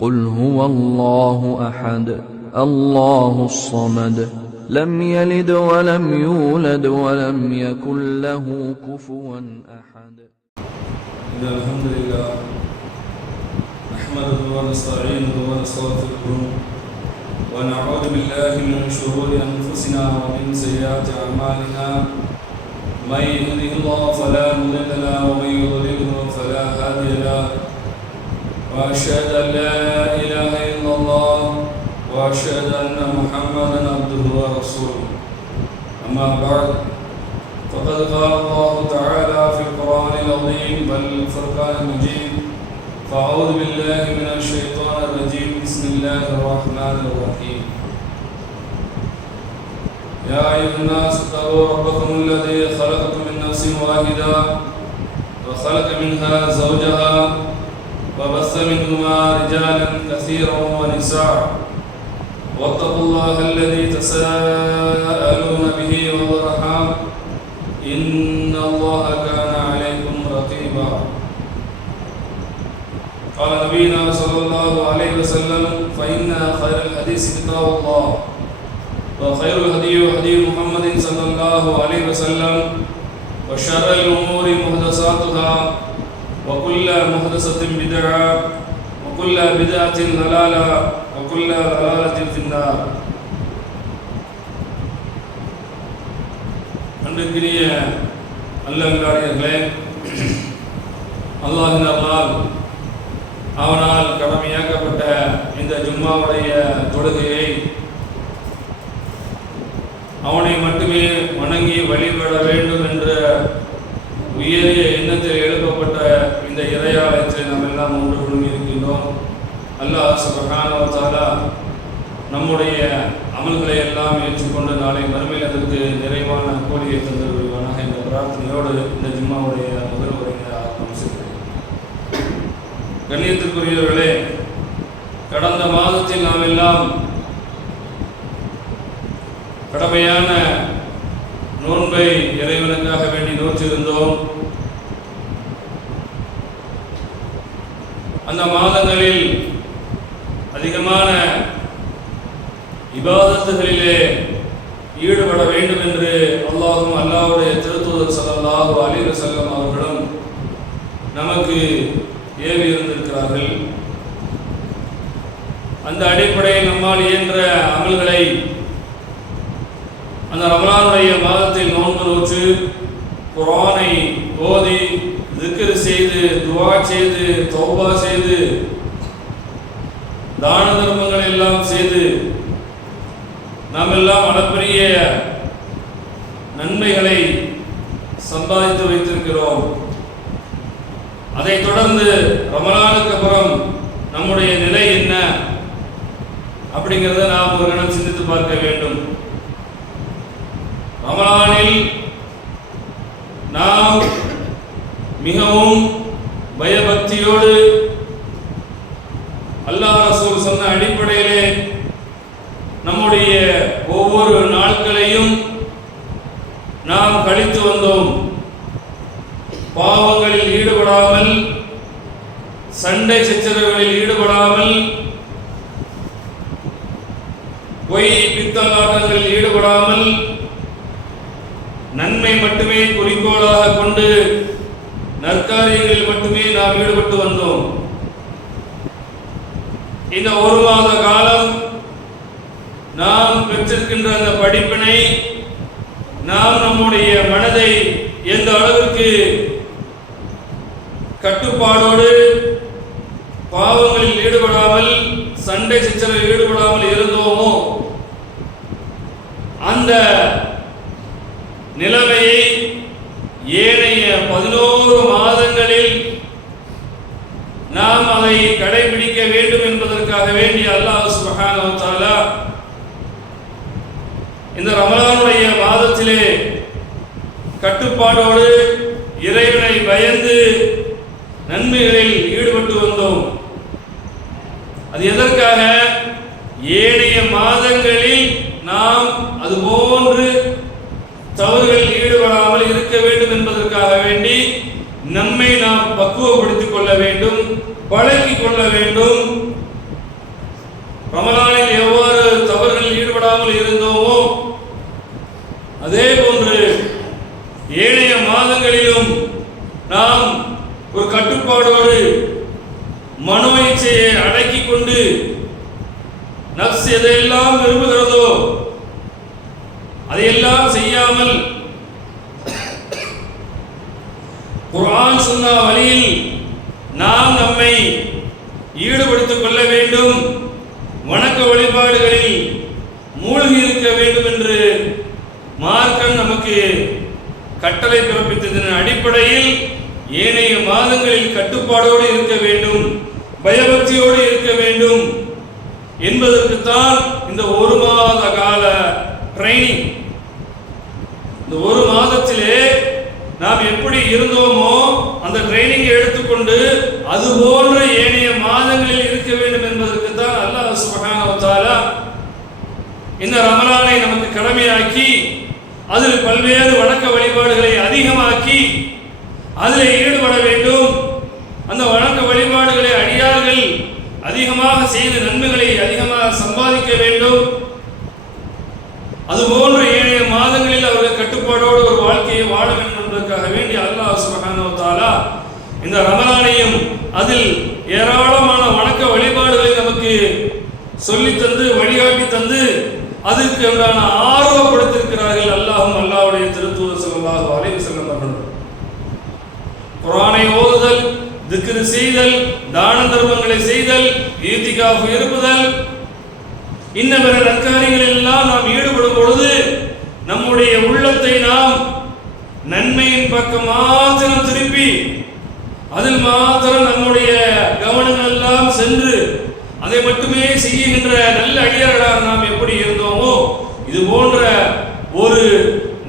قل هو الله أحد الله الصمد لم يلد ولم يولد ولم يكن له كفوا أحد. الحمد لله نحمده ونستعينه ونستغفره ونعوذ بالله من شرور أنفسنا ومن سيئات أعمالنا من يهده الله فلا مضل له ومن يضلله فلا هادي له وأشهد أن لا إله إلا الله وأشهد أن محمدا عبده ورسوله. أما بعد فقد قال الله تعالى في القرآن العظيم والفرقان المجيد فأعوذ بالله من الشيطان الرجيم بسم الله الرحمن الرحيم. يا أيها الناس اتقوا ربكم الذي خلقكم من نفس واحدة وخلق منها زوجها وبث منهما رجالا كثيرا ونساء واتقوا الله الذي تساءلون به والأرحام إن الله كان عليكم رقيبا. قال نبينا صلى الله عليه وسلم فإن خير الحديث كتاب الله وخير الهدي هدي محمد صلى الله عليه وسلم وشر الأمور محدثاتها وكل محدثة بدعة وكل بدعة ضلالة وكل ضلالة في النار. அன்பிற்குரிய நல்லடியார்களே, அல்லாஹ்வின் அருளால் அவனால் கடமையாக்கப்பட்ட இந்த ஜும்மாவுடைய தொழுகையை அவனை மட்டுமே வணங்கி வழிபட வேண்டும் என்ற உயரிய எண்ணத்தில் எழுப்பப்பட்ட இந்த இறையாலயத்தில் நாம் எல்லாம் ஒன்று குழுமி இருக்கின்றோம். அல்லாஹ் சுப்ஹானஹு வ தஆலா நம்முடைய அமல்களை எல்லாம் ஏற்றுக்கொண்டு நாளை மறுமையில் அதற்கு நிறைவான கூலியை தந்துவிடுவானாக என்ற பிரார்த்தனையோடு இந்த ஜும்மாவுடைய முதல் உரையை ஆரம்பம் செய்கிறேன். கண்ணியத்திற்குரியவர்களே, கடந்த மாதத்தில் நாம் எல்லாம் கடமையான நோன்பை இறைவனுக்காக வேண்டி நோற்றிருந்தோம். அந்த மாதங்களில் அதிகமான இபாதத்துகளிலே ஈடுபட வேண்டும் என்று அல்லாஹும் அல்லாஹ்வுடைய திருத்தூதர் ஸல்லல்லாஹு அலைஹி வஸல்லம் அவர்களும் நமக்கு ஏவி இருந்திருக்கிறார்கள். அந்த அடிப்படையில் நம்மால் இயன்ற அமல்களை அந்த ரமலானுடைய மாதத்தில் நோன்பு நோற்று குர்ஆனை ஓதி திக்ர் செய்து துஆ செய்து தௌபா செய்து தான தர்மங்கள் எல்லாம் செய்து நாம் எல்லாம் அளப்பரிய நன்மைகளை சம்பாதித்து வைத்திருக்கிறோம். அதைத் தொடர்ந்து ரமலானுக்கு அப்புறம் நம்முடைய நிலை என்ன அப்படிங்கிறத நாம் ஒரு கணம் சிந்தித்து பார்க்க வேண்டும். ரமலானில் நாம் மிகவும் பயபக்தியோடு அல்லாஹ் ரசூல் சொன்ன அடிப்படையிலே நம்முடைய ஒவ்வொரு நாட்களையும் நாம் கழித்து வந்தோம். பாவங்களில் ஈடுபடாமல், சண்டை சச்சரவுகளில் ஈடுபடாமல், பொய் பித்தலாட்டங்களில் ஈடுபடாமல், நன்மை மட்டுமே குறிக்கோளாக கொண்டு நற்காரியங்களில் மட்டுமே நாம் ஈடுபட்டு வந்தோம். இந்த ஒரு மாத காலம் நாம் பெற்றிருக்கின்ற அந்த படிப்பினை நாம் நம்முடைய மனதை எந்த அளவிற்கு கட்டுப்பாடோடு பாவங்களில் ஈடுபடாமல், சண்டை சச்சரவில் ஈடுபடாமல் இருந்தோமோ அந்த நிலைமையை ஏனைய 11 மாதங்களில் நாம் அதை கடைபிடிக்க வேண்டும் என்பதற்காக வேண்டி அல்லாஹ் சுப்ஹானஹு வ தஆலா இந்த ரமலானுடைய மாதத்திலே கட்டுப்பாடோடு இறைவனை பயந்து நன்மைகளில் ஈடுபட்டு வந்தோம். அது எதற்காக? ஏனைய மாதங்களில் நாம் அதுபோன்று தவறுகளில் ஈடுபடாமல் இருக்க வேண்டும் என்பதற்காக வேண்டி நம்மை நாம் பக்குவப்படுத்திக் கொள்ள வேண்டும், பழக்கிக் கொள்ள வேண்டும். ரமலானில் எவ்வாறு தவறுகளில் ஈடுபடாமல் இருந்தோமோ அதே போன்று ஏனைய மாதங்களிலும் நாம் ஒரு கட்டுப்பாடோடு மனோ இச்சையை அடக்கி கொண்டு நஃப்ஸ் எதையெல்லாம் விரும்புகிறதோ அதையெல்லாம் செய்யாமல் குர்ஆன் சுன்னா வழியில் நாம் நம்மை ஈடுபடுத்திக் கொள்ள வேண்டும், வணக்க வழிபாடுகளில் மூழ்கி இருக்க வேண்டும் என்று மார்க்கம் நமக்கு கட்டளை பிறப்பித்ததன் அடிப்படையில் ஏனைய மாதங்களில் கட்டுப்பாடோடு இருக்க வேண்டும், பயபக்தியோடு இருக்க வேண்டும் என்பதற்குத்தான் இந்த ஒரு மாத கால ட்ரைனிங். இந்த ஒரு மாதத்திலே நாம் எப்படி இருந்தோமோ அந்த ட்ரைனிங்கை எடுத்துக்கொண்டு அது போன்ற ஏனைய மாதங்களில் இருக்க வேண்டும் என்பதற்கு தான் அல்லாஹ் சுப்ஹானஹு வ தஆலா இந்த ரமலானை நமக்கு கடமையாக்கி அதில் பல்வேறு வணக்க வழிபாடுகளை அதிகமாக்கி அதில் ஈடுபட வேண்டும். அந்த வணக்க வழிபாடுகளை அடியார்கள் அதிகமாக செய்து நன்மைகளை அதிகமாக சம்பாதிக்க வேண்டும். அதுபோன்ற ஏனைய மாதங்களில் அவர்கள் கட்டுப்பாடோடு ஒரு வாழ்க்கையை வாழ வேண்டும் என்பதற்காக வேண்டி அல்லாஹ் சுப்ஹானஹு வ தஆலா இந்த ரமலானையும் அதில் ஏராளமான வணக்க வழிபாடுகளை நமக்கு சொல்லி தந்து வழிகாட்டி தந்து அதற்கு உண்டான ஆர்வப்படுத்திருக்கிறார்கள். அல்லாஹும் அல்லாஹ்வுடைய திருத்தூதர் ஸல்லல்லாஹு அலைஹி வஸல்லம் அவர்கள் குர்ஆனை ஓதுதல், திக்ர் செய்தல், தான தர்மங்களை செய்தல், ஈத்திகாஃப் இருப்புதல், இன்ன பிற நற்காரியங்களில் எல்லாம் நாம் ஈடுபடும் பொழுது நம்முடைய உள்ளத்தை நாம் நன்மையின் பக்கம் மாத்திரம் திருப்பி அதில் மாத்திரம் நம்முடைய கவனங்கள் எல்லாம் சென்று அதை மட்டுமே செய்கின்ற நல்ல அடியார்களாக நாம் எப்படி இருந்தோமோ இது போன்ற ஒரு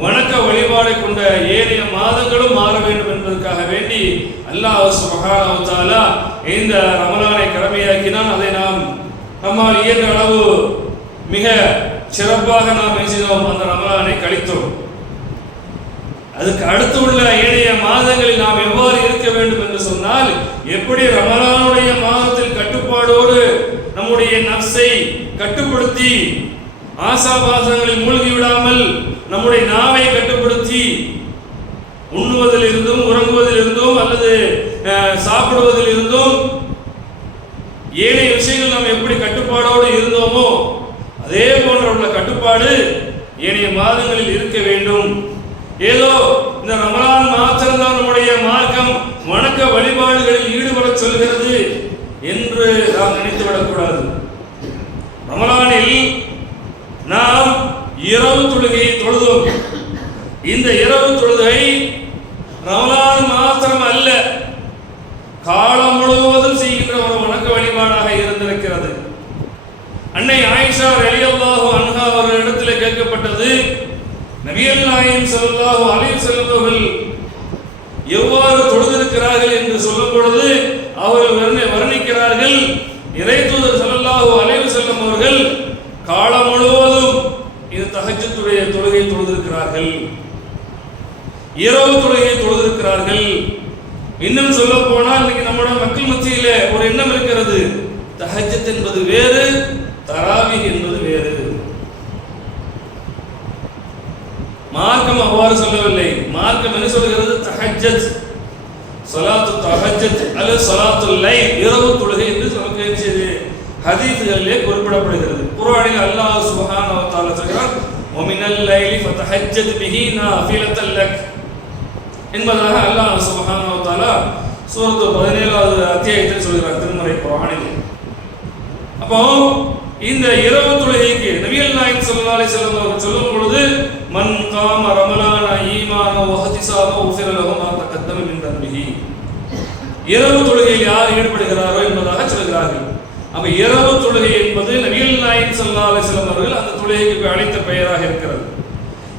வணக்க வழிபாடை கொண்ட ஏனைய மாதங்களும் மாற வேண்டும் என்பதற்காக வேண்டி அல்லாஹ் சுப்ஹானஹு வ தஆலா இந்த ரமலானை கடமையாக்கினான். அதை நாம் நம்மால் இயன்ற அளவு மிக சிறப்பாக நாம் செய்தோம், அந்த ரமலானை கழித்தோம். அதுக்கு அடுத்து உள்ள ஏனைய மாதங்களில் நாம் எவ்வாறு இருக்க வேண்டும் என்று சொன்னால், எப்படி ரமலானுடைய மாதத்தில் கட்டுப்பாடோடு நம்முடைய நஃப்ஸை கட்டுப்படுத்தி ஆசாபாசங்களில் மூழ்கி விடாமல் நம்முடைய நாவை கட்டுப்படுத்தி உண்ணுவதில் இருந்தும் உறங்குவதில் இருந்தும் அல்லது சாப்பிடுவதில் இருந்தும் ஏனைய விஷயங்கள் நாம் எப்படி கட்டுப்பாடோடு இருந்தோமோ அதே போன்ற உள்ள கட்டுப்பாடு ஏனைய மாதங்களில் இருக்க வேண்டும். ஏதோ இந்த ரமலான் மாத்திரம்தான் நம்முடைய மார்க்கம் வணக்க வழிபாடுகளில் ஈடுபட சொல்கிறது என்று நாம் நினைத்துவிடக்கூடாது. ரமலானில் நாம் இரவு தொழுகையை தொழுதோம். இந்த இரவு தொழுகை ரமலான் மாத்திரம் அல்ல, காலம் முழுவதும் செய்கின்ற ஒரு வணக்க வழிபாடாக இருந்திருக்கிறது. அன்னை ஆயிஷா ரலியல்லாஹு அன்ஹா அவர்களிடத்தில் கேட்கப்பட்டது, நபிகள் நாயகம் ஸல்லல்லாஹு அலைஹி வஸல்லம் அவர்கள் எவ்வாறு தொழுதிருக்கிறார்கள் என்று சொல்லும் பொழுது அவர்கள் வர்ணிக்கிறார்கள், இறைத்தூதர் ஸல்லல்லாஹு அலைஹி வஸல்லம் அவர்கள் காலம் முழுவதும் இது தஹஜ்ஜுடைய தொழுகை தொழுதிருக்கிறார்கள், இரவு தொழுகை தொழுதிருக்கிறார்கள். இன்னும் சொல்ல போனால் இன்னைக்கு நம்முடைய மக்கள் மத்தியிலே ஒரு எண்ணம் இருக்கிறது, தஹஜ்ஜத் என்பது வேறு, தராவீஹ் என்பது வேறு. மார்க்கம் அவ்வாறு சொல்லவில்லை. மார்க்கம் என்ன சொல்கிறது? தஹஜ்ஜத், ஸலாத்து தஹஜ்ஜத் அல்லது ஸலாத்துல் லைல், இரவு தொழுகை என்று சொல்கிறது. ஹதீஸ்களிலே குறிப்பிடப்படுகிறது. குர்ஆனில் அல்லாஹ் சுப்ஹானஹு வ தஆலா சொல்கிறார், "வ மினல் லைலி ஃபதஹஜ்ஜத் பிஹி நாஃபிலத்தல் லக்" என்பதாக அல்லாஹ் சுப்ஹானஹு வ தஆலா சூரத்து 17வது அத்தியாயத்தில் சொல்கிறார் திருமறை குர்ஆனில். அப்போ இந்த இரவு தொழுகைக்கு நபிகள் நாயகம் ஸல்லல்லாஹு அலைஹி வஸல்லம் அவர்கள் சொல்லும் பொழுது, "மன் காம ரமலான ஈமானன் வ இஹ்திசாபன் உஃபிர லஹு மா தகத்தம மின் தன்பிஹி", இரவு தொழுகையில் யார் ஈடுபடுகிறாரோ என்பதாக சொல்கிறார்கள். அப்ப இரவு தொழுகை என்பது நபிகள் நாயகம் ஸல்லல்லாஹு அலைஹி வஸல்லம் அவர்கள் அந்த தொழுகைக்கு அழைத்த பெயராக இருக்கிறது.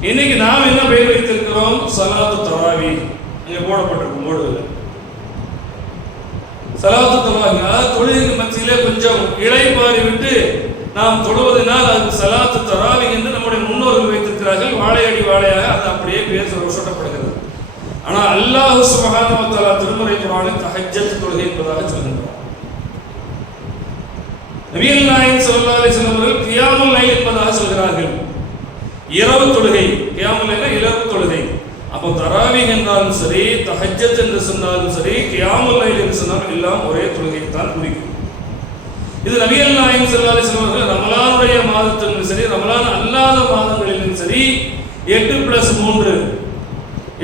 இன்னைக்கு நாம் என்ன பெயர் வைத்திருக்கிறோம்? ஸலாத்து தராவீஹ். அங்கே போடப்பட்டிருக்கும் போர்டுல ஸலாத்து தராவீஹ். அதாவது தொழுகைக்கு மத்தியிலே கொஞ்சம் இளைப்பாறி விட்டு நாம் தொழுவதனால் அது ஸலாத்து தராவீஹ் என்று நம்முடைய முன்னோர்கள் வைத்திருக்கிறார்கள். வாழையடி வாழையாக அது அப்படியே பேர் சொல்லப்படுகிறது. ஆனால் அல்லாஹ் சுப்ஹானஹு வ தஆலா திருமறை குர்ஆனில் தஹஜ்ஜத் தொழுகை என்பதாக சொல்கிறார். நபிகள் நாயகம் ஸல்லல்லாஹு அலைஹி வஸல்லம் அவர்கள் கியாமுல் லைல் என்பதாக சொல்கிறார்கள். இரவு தொழுகை, கியாமுல் லைல்னா இரவு தொழுகை. அப்போ தராவீஹ் என்றாலும் சரி, தஹஜ்ஜத் என்று சொன்னாலும் சரி, கியாமுல் லைல் என்று சொன்னாலும் எல்லாம் ஒரே தொழுகையை தான் குறிக்கும். இது நபிகள் நாயகம் ஸல்லல்லாஹு அலைஹி வஸல்லம் அவர்கள் ரமலானுடைய மாதத்திலும் சரி, ரமலான் அல்லாத மாதங்களிலும் சரி 8+3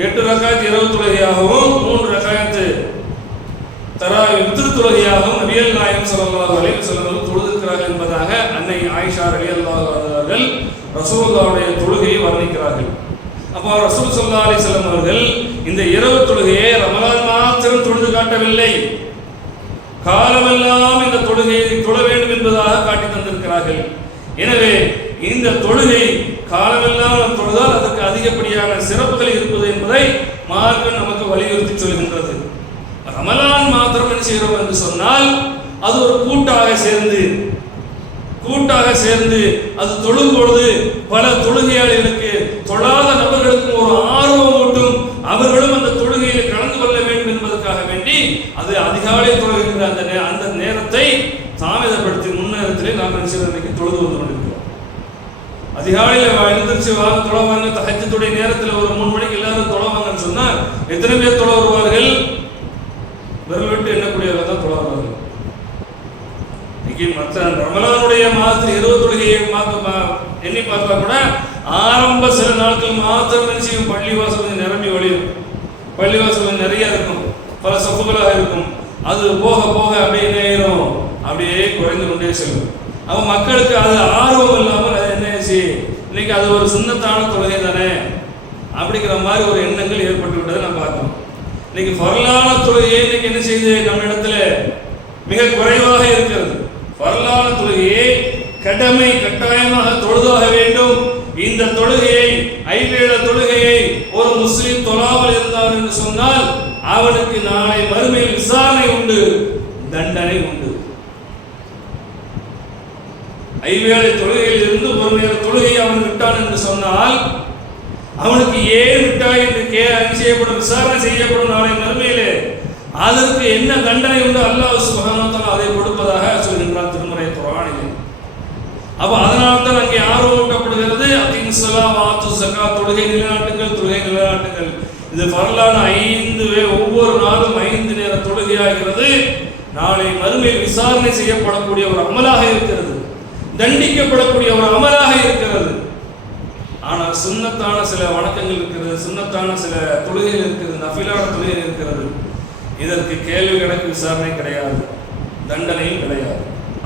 8 ரக்காத் இரவு தொழுகையாகவும் 3 ரக்காத் தராவீஹ் வித்ர் தொழுகையாகவும் நபிகள் நாயகம் ஸல்லல்லாஹு அலைஹி வஸல்லம் தொழுதிருக்கிறார்கள் என்பதாக அன்னை ஆயிஷா ரலியல்லாஹு அன்ஹா அவர்கள் ரசூலுல்லாஹ்வுடைய தொழுகையை வர்ணிக்கிறார்கள். அப்போ ரசூல் ஸல்லல்லாஹு அலைஹி வஸல்லம் அவர்கள் இந்த இரவு தொழுகையை ரமலான் மாத்திரம் தொழுது காட்டவில்லை, காலமெல்லாம் இந்த தொழுகையை தொழ வேண்டும் என்பதாக காட்டி தந்திருக்கிறார்கள். எனவே இந்த தொழுகை காலமெல்லாம் தொழுதால் அதற்கு அதிகப்படியான சிறப்புகள் இருப்பது என்பதை மார்க்கம் நமக்கு வலியுறுத்தி சொல்கின்றது. ரமலான் மாத்திரம் என்ன செய்கிறோம் என்று சொன்னால் அது ஒரு கூட்டாக சேர்ந்து அது தொழும் பொழுது பல தொழுகையாளர்களுக்கு, தொழாத நபர்களுக்கும் ஒரு ஆர்வம் ஊட்டும், அவர்களும் அந்த தொழுகையில் கலந்து கொள்ள வேண்டும் என்பதற்காக வேண்டி அது அதிகாலை தொழுகின்ற அந்த நேரத்தை தாமதப்படுத்தி முன்னேரத்திலே நாம் நினைச்சதற்கு தொழுது வந்து கொண்டிருக்கிறோம். அதிகாலையில் எழுந்திருச்சு வாங்க தொழவாங்க, தஹஜ்ஜுடைய நேரத்தில் ஒரு 3 மணிக்கு எல்லாரும் தொழவாங்கன்னு சொன்னால் எத்தனை பேர் தொழ வருவார்கள்? விரல் விட்டு எண்ணக்கூடியவர்கள் தான் தொழ வருவார்கள். இன்னைக்கு மற்ற ரமலானுடைய மாதத்தில் இரவு தொழுகையை எண்ணி பார்த்தா கூட ஆரம்ப சில நாட்கள் மாத்திரம் நிச்சயம் பள்ளிவாசல் நிரம்பி வழியும், பள்ளிவாசல் நிறைய இருக்கும், பல சப்புகளாக இருக்கும். அது போக போக அப்படியே என்ன ஆயிரும், அப்படியே குறைந்து கொண்டே செல்லும். அப்போ மக்களுக்கு அது ஆர்வம் இல்லாமல் அது என்ன ஆச்சு, இன்னைக்கு அது ஒரு சுன்னத்தான தொழுகை தானே அப்படிங்கிற மாதிரி ஒரு எண்ணங்கள் ஏற்பட்டு விட்டதை நம்ம பார்க்கணும். இன்னைக்கு ஃபர்லான தொழுகையை இன்னைக்கு என்ன செய்யுது, நம்ம இடத்துல மிக குறைவாக இருக்கிறது. ஃபர்லான தொழுகையை கடமை கட்டாயமாக தொழுதாக வேண்டும். இந்த தொழுகையை, ஐவேள தொழுகையை ஒரு முஸ்லிம் தொழாமல் இருந்தார் என்று சொன்னால் அவனுக்கு நாளை மறுமையில் விசாரணை உண்டு, தண்டனை உண்டு. ஐவேளை தொழுகையில் இருந்து ஒரு நேர தொழுகையை அவன் விட்டான் என்று சொன்னால் அவனுக்கு ஏன் விட்டாய் என்று செய்யப்படும், விசாரணை செய்யப்படும் நாளை மறுமையிலே. அதற்கு என்ன தண்டனை உண்டு அல்லாஹ் சுப்ஹானஹு வ தஆலா அதை கொடுப்பதாக சொல்கின்றான் திருமறை குர்ஆனிலே. அப்ப அதனால தான் அங்கே ஆர்வமூட்டப்படுகிறது, அத்தீன் ஸலாத் ஆத்து ஸகாத், தொழுகை நிலைநாட்டுங்கள். இது ஃபர்லான 5 ஒவ்வொரு நாளும் 5 நேர தொழுகையாகிறது. நாளை மறுமையில் விசாரணை செய்யப்படக்கூடிய ஒரு அமலாக இருக்கிறது, தண்டிக்கப்படக்கூடிய ஒரு அமலாக இருக்கிறது. ஆனால் சுன்னத்தான சில வணக்கங்கள் இருக்கிறது, சுன்னத்தான சில தொழுகைகள் இருக்கிறது, நஃபிலான தொழுகைகள் இருக்கிறது. இதற்கு கேள்வி கணக்கு விசாரணை கிடையாது, தண்டனையும் கிடையாது.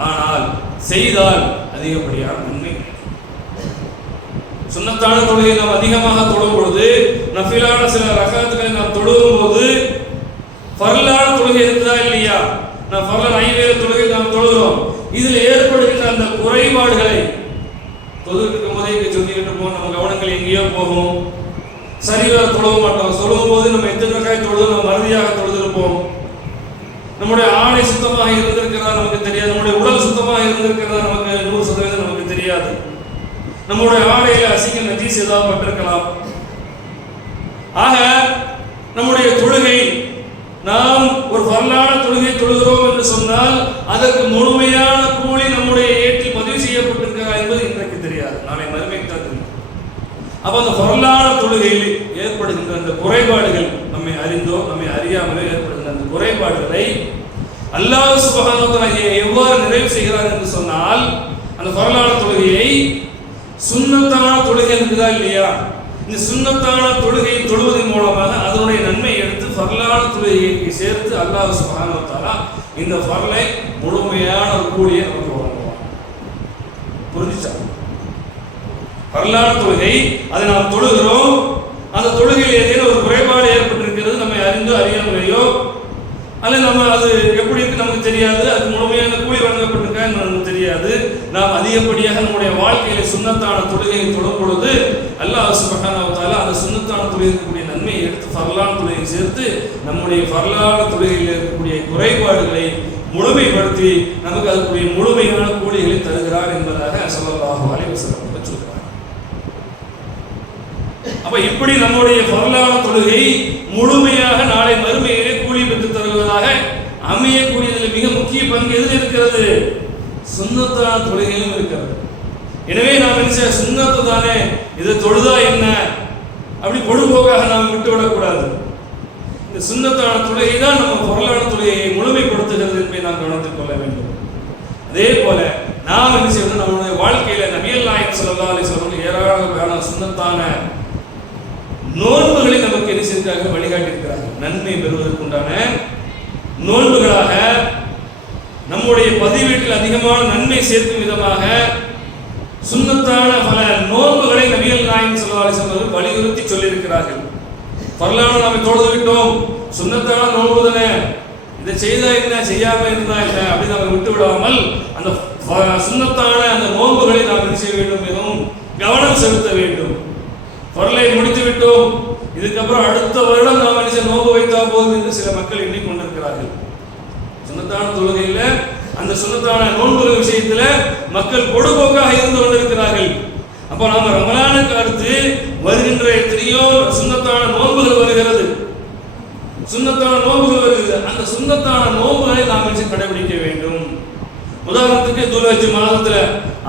ஆனால் செய்தால் அதிகப்படியான நன்மை. சுன்னத்தான தொழுகையை நாம் அதிகமாக தொழும் பொழுது, நஃபிலான சில ரகாத்துகளை நாம் தொழுகும் போது, ஃபர்லான தொழுகை இருக்குதா இல்லையா, நான் ஃபர்லான 5 தொழுகை நாம் தொழுகிறோம், இதில் ஏற்படுகின்ற அந்த குறைபாடுகளை தொழுகிட்டு போதே சொல்லிக்கிட்டு போவோம். நம்ம கவனங்கள் எங்கேயோ போகும், சரியாக தொழுவ மாட்டோம். சொல்லும் போது நம்ம எத்தனை ரகாய் தொழுது நம்ம மறதியாக தொழுதிருப்போம். நம்முடைய ஆடை சுத்தமாக இருந்திருக்கிறதா நமக்கு தெரியாது, நம்முடைய உடல் சுத்தமாக இருந்திருக்கிறதா நமக்கு 100% நமக்கு தெரியாது. நம்முடைய ஆடையில அசிங்கம் நஜீஸ் ஏதாவது பட்டிருக்கலாம். ஆக நம்முடைய தொழுகை, நாம் ஒரு ஃபர்லான தொழுகை தொழுகிறோம் என்று சொன்னால் அதற்கு முழுமையான கூலி நம்முடைய ஏட்டில் பதிவு செய்யப்பட்டிருக்கிறதா என்பது இன்றைக்கு தெரியாது, நாளை மறுமைக்கு தான் தெரியும். அப்ப அந்த ஃபர்லான தொழுகையில் ஏற்படுகின்ற அந்த குறைபாடுகள், நம்மை அறிந்தோ நம்மை அறியாமலோ ஏற்படுகின்ற அந்த குறைபாடுகளை அல்லாஹ் சுப்ஹானஹு வ தஆலா எவ்வாறு நிறைவு செய்கிறார் என்று சொன்னால், அந்த ஃபர்லான தொழுகையை சுன்னத்தான தொழுகை இருக்குதா இல்லையா, இந்த சுன்னத்தான தொழுகையை தொழுவதன் மூலமாக அதனுடைய நன்மை எடுத்து ஃபர்லான தொழுகையை சேர்த்து அல்லாஹ் சுப்ஹானஹு வ தஆலா இந்த ஃபர்லை முழுமையான ஒரு கூலியை நமக்கு வழங்குவார். புரிஞ்சுச்சா? ஃபர்லான தொழுகை, அதை நாம் தொழுகிறோம், அந்த தொழுகையில் ஏதேனும் ஒரு குறைபாடு ஏற்பட்டிருக்கிறது, நம்மை அறிந்தோ அறியாமலையோ, அல்லது நம்ம அது எப்படி இருக்கு நமக்கு தெரியாது, அது முழுமையான கூலி வழங்கப்பட்டிருக்கா நமக்கு தெரியாது. நாம் அதிகப்படியாக நம்முடைய வாழ்க்கையில சுன்னத்தான தொழுகையை தொழும் பொழுது அல்லாஹ் சுப்ஹானஹு வ தஆலா அந்த சுன்னத்தான தொழுகைக்குரிய நன்மையை எடுத்து ஃபர்லான தொழுகையை சேர்த்து நம்முடைய ஃபர்லான தொழுகையில் இருக்கக்கூடிய குறைபாடுகளை முழுமைப்படுத்தி நமக்கு அதுக்குரிய முழுமையான கூலிகளை தருகிறார் என்பதாக ஸல்லல்லாஹு அலைஹி வஸல்லம் சொல்கிறார். அப்ப இப்படி நம்முடைய ஃபர்லான தொழுகை முழுமையாக நாளை மறுமையிலே கூலி பெற்று தருவதாக அமையக்கூடியதில் மிக முக்கிய பங்கு எதில் இருக்கிறது? சுன்னத்தான தொழுகையும் இருக்கிறது. எனவே நாம் என்ன சுன்னத்து தானே, இதை தொழுதா என்ன அப்படி பொழுதுபோக்காக நாம் விட்டுவிடக்கூடாது. இந்த சுன்னத்தான தொழுகை தான் நம்ம பொருளான தொழுகையை முழுமைப்படுத்துகிறது என்பதை நாம் கவனித்துக் கொள்ள வேண்டும். அதே போல நாம் என்ன செய்யணும், நம்முடைய வாழ்க்கையில நபிகள் நாயகம் ஸல்லல்லாஹு அலைஹி வஸல்லம் ஏராளமான சுன்னத்தான நோன்புகளை நமக்கு என்ன செய்திருக்காங்க, வழிகாட்டியிருக்கிறார்கள். நன்மை பெறுவதற்குண்டான நோன்புகளாக, நம்முடைய பதிவேட்டில் அதிகமான நன்மை சேர்க்கும் விதமாக சுன்னத்தான பல நோன்புகளை நபிகள் நாயகம் ஸல்லல்லாஹு அலைஹி வஸல்லம் வலியுறுத்தி சொல்லியிருக்கிறார்கள். பரலான நாம் தொழுது விட்டோம், சுன்னத்தான நோன்பு தானே, இதை செய்தா என்ன செய்யாம இருந்தா என்ன அப்படி நம்ம விட்டு விடாமல் அந்த சுன்னத்தான அந்த நோன்புகளை நாம் என்ன செய்ய வேண்டும், மிகவும் கவனம் செலுத்த வேண்டும். பரலை முடித்து விட்டோம், இதுக்கப்புறம் அடுத்த வருடம் நாம் என்ன நோன்பு வைத்தா போதும் என்று சில மக்கள் எண்ணிக்கொண்டிருக்கிறார்கள். சுன்னத்தான தொழுகையில அந்த சுன்னத்தான நோன்புகள் விஷயத்துல மக்கள் பொடுபோக்காக இருந்து கொண்டிருக்கிறார்கள். அப்ப நாம ரமலானுக்கு அடுத்து வருகின்ற எத்தனையோ சுன்னத்தான நோன்புகள் வருகிறது, சுன்னத்தான நோன்புகள் வருகிறது. அந்த சுன்னத்தான நோன்புகளை நாம் கடைபிடிக்க வேண்டும். உதாரணத்துக்கு துல்ஹஜ் மாதத்துல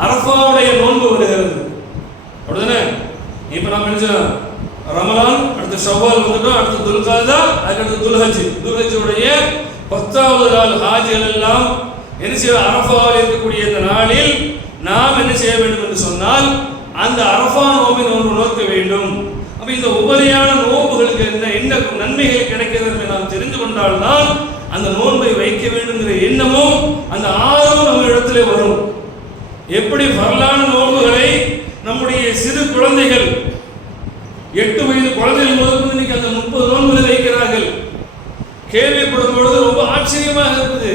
அரஃபாவுடைய நோன்பு வருகிறது, அப்படிதானே? இப்ப நாம் என்ன ரமலான், அடுத்து ஷவ்வால் வந்துட்டோம், அடுத்து துல்காதா, அதுக்கடுத்து துல்ஹஜ்ஜுடைய 10வது நாள் ஹாஜிகள் எல்லாம் என்ன செய்ய, அரஃபாவில் இருக்கக்கூடிய இந்த நாளில் நாம் என்ன செய்ய வேண்டும் என்று சொன்னால் அந்த அரஃபா நோன்பை நோக்க வேண்டும். அப்ப இந்த உபரியான நோன்புகளுக்கு என்ன நன்மைகள் கிடைக்கிறது என்று நாம் தெரிந்து கொண்டால்தான் அந்த நோன்பை வைக்க வேண்டும் என்ற எண்ணமும் அந்த ஆர்வம் நம்ம இடத்திலே வரும். எப்படி ஃபர்லான நோன்புகளை நம்முடைய சிறு குழந்தைகள் 8 வயது குழந்தைகள் முதற்கொண்டு இன்னைக்கு அந்த 30 நோன்புகளை வைக்கிறார்கள். கேள்விப்படும் பொழுது ரொம்ப ஆச்சரியமாக இருக்குது.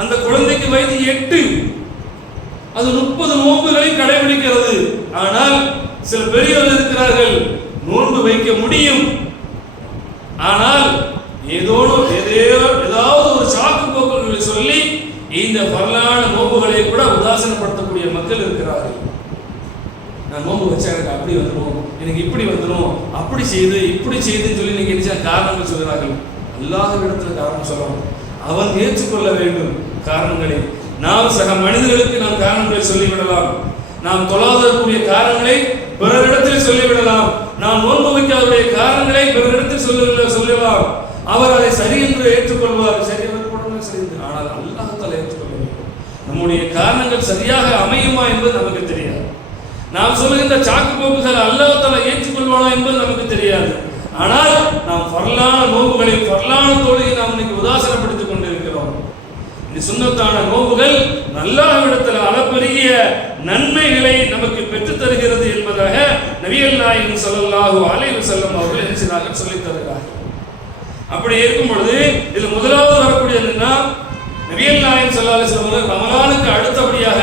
அந்த குழந்தைக்கு வயது 8, அது 30 நோன்புகளை கடைபிடிக்கிறது. ஆனால் சில பெரியவர்கள் இருக்கிறார்கள், நோன்பு வைக்க முடியும், ஆனால் ஏதாவது ஒரு சாக்கு போக்குகளை சொல்லி இந்த பரலான நோன்புகளை கூட உதாசீனப்படுத்தக்கூடிய மக்கள் இருக்கிறார்கள். நான் நோன்பு வச்சா எனக்கு அப்படி வந்துடும், எனக்கு இப்படி வந்துடும், அப்படி செய்து இப்படி செய்துன்னு சொல்லி நீங்க என்ன காரணங்கள் சொல்கிறார்கள். அல்லாஹ்விடத்துல காரணம் சொல்லணும், அவன் ஏற்றுக்கொள்ள வேண்டும் காரணங்களை. நாம் சக மனிதர்களுக்கு நாம் காரணங்களை சொல்லிவிடலாம், நாம் தொழாதற்குரிய காரணங்களை பிறரிடத்தில் சொல்லிவிடலாம், நாம் நோன்பு வைக்காதவருடைய காரணங்களை பிறரிடத்தில் சொல்லலாம். அவர் அதை சரி என்று ஏற்றுக்கொள்வார், சரி சரி, ஆனால் அல்லாஹ் தஆலா ஏற்றுக்கொள்ள வேண்டும். நம்முடைய காரணங்கள் சரியாக அமையுமா என்பது நமக்கு தெரியாது. நாம் சொல்லுகின்ற சாக்கு போக்குகள் அல்லாஹ் தஆலா ஏற்றுக்கொள்வானா என்பது நமக்கு தெரியாது. ஆனால் நாம் ஃபர்லான நோன்புகளை, ஃபர்லான தொழுகையை நாம் இன்னைக்கு உதாசீனப்படுத்திக் கொண்டிருக்கிறோம். இந்த சுன்னத்தான நோன்புகள் அல்லாஹ்விடத்தில் அளப்பரிய நன்மைகளை நமக்கு பெற்றுத் தருகிறது என்பதாக நபிகள் நாயகம் ஸல்லல்லாஹு அலைஹி வஸல்லம் அவர்கள் என்ன செய்தார்கள், சொல்லித் தருகிறார்கள். அப்படி இருக்கும் பொழுது இதுல முதலாவது வரக்கூடிய என்னன்னா, நபிகள் நாயகம் ஸல்லல்லாஹு அலைஹி வஸல்லம் ரமலானுக்கு அடுத்தபடியாக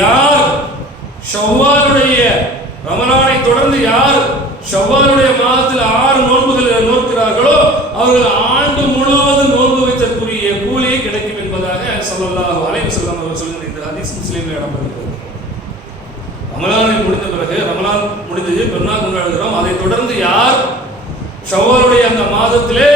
யார் ஷவ்வாலுடைய ரமலானை தொடர்ந்து யார் ஷவ்வாலுடைய மாதத்தில் 6 நோன்புகள் நோக்கிறார்களோ அவர்கள் ஆண்டு முழுவதும் நோன்பு வைத்தற்குரிய கூலியை கிடைக்கும் என்பதாக ஸல்லல்லாஹு அலைஹி வஸல்லம் அவர்கள் சொல்லுகிற இந்த ஹதீஸ் முஸ்லிமில் இடம்பெறுகிறது. ரமலானை முடிந்த பிறகு, ரமலான் முடிந்தது பெருநாள் கொண்டாடுகிறோம், அதை தொடர்ந்து யார் ஷவ்வாலுடைய அந்த மாதத்திலே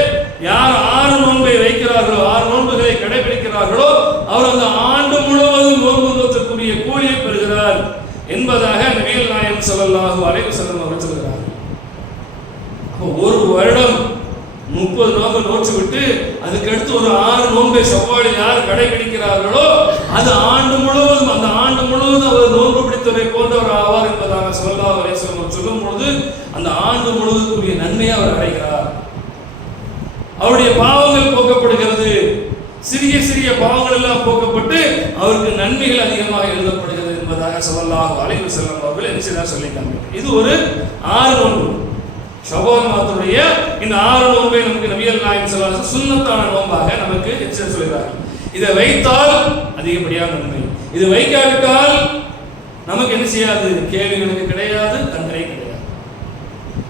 யார் 6 நோன்பை வைக்கிறார்களோ, 6 நோன்புகளை கடைபிடிக்கிறார்களோ அவர் அந்த ஆண்டு முழுவதும் நோன்பு நோக்கக்கூடிய கூலியை பெறுகிறார் என்பதாக நபிகள் நாயகம் ஸல்லல்லாஹு அலைஹி வஸல்லம் அவர்கள் சொல்கிறார்கள். ஒரு வருடம் 30 நோன்பு நோற்று விட்டு அதுக்கடுத்து ஒரு 6 நோன்பை ஷவ்வாலில் யார் கடைபிடிக்கிறார்களோ அது ஆண்டு முழுவதும், அந்த ஆண்டு முழுவதும் அவர் நோன்பு பிடித்தவரை போன்றவர் ஆவார் என்பதாக ஸல்லல்லாஹு அலைஹி வஸல்லம் சொல்லும் பொழுது அந்த ஆண்டு முழுவதுக்குரிய நன்மையை அவர் அடைகிறார். அவருடைய பாவங்கள் போக்கப்படுகிறது, சிறிய சிறிய பாவங்கள் எல்லாம் போக்கப்பட்டு அவருக்கு நன்மைகள் அதிகமாக எழுதப்படுகிறது என்பதாக ஸல்லல்லாஹு அலைஹி வஸல்லம் அவர்கள் என்ன செய்தார் சொல்லிட்டாங்க. இது ஒரு 6 நோன்பு. ஷவ்வால் மாதத்துடைய இந்த 6 நோன்பை நமக்கு நபிகள் நாயகம் ஸல்லல்லாஹு அலைஹி வஸல்லம் சுன்னத்தான நோன்பாக நமக்கு எச்சரிக்கை சொல்கிறார்கள். இதை வைத்தால் அதிகப்படியான நன்மை, இது வைக்காவிட்டால் நமக்கு என்ன செய்யாது, கேள்விகளுக்கு கிடையாது, தண்டனை கிடையாது.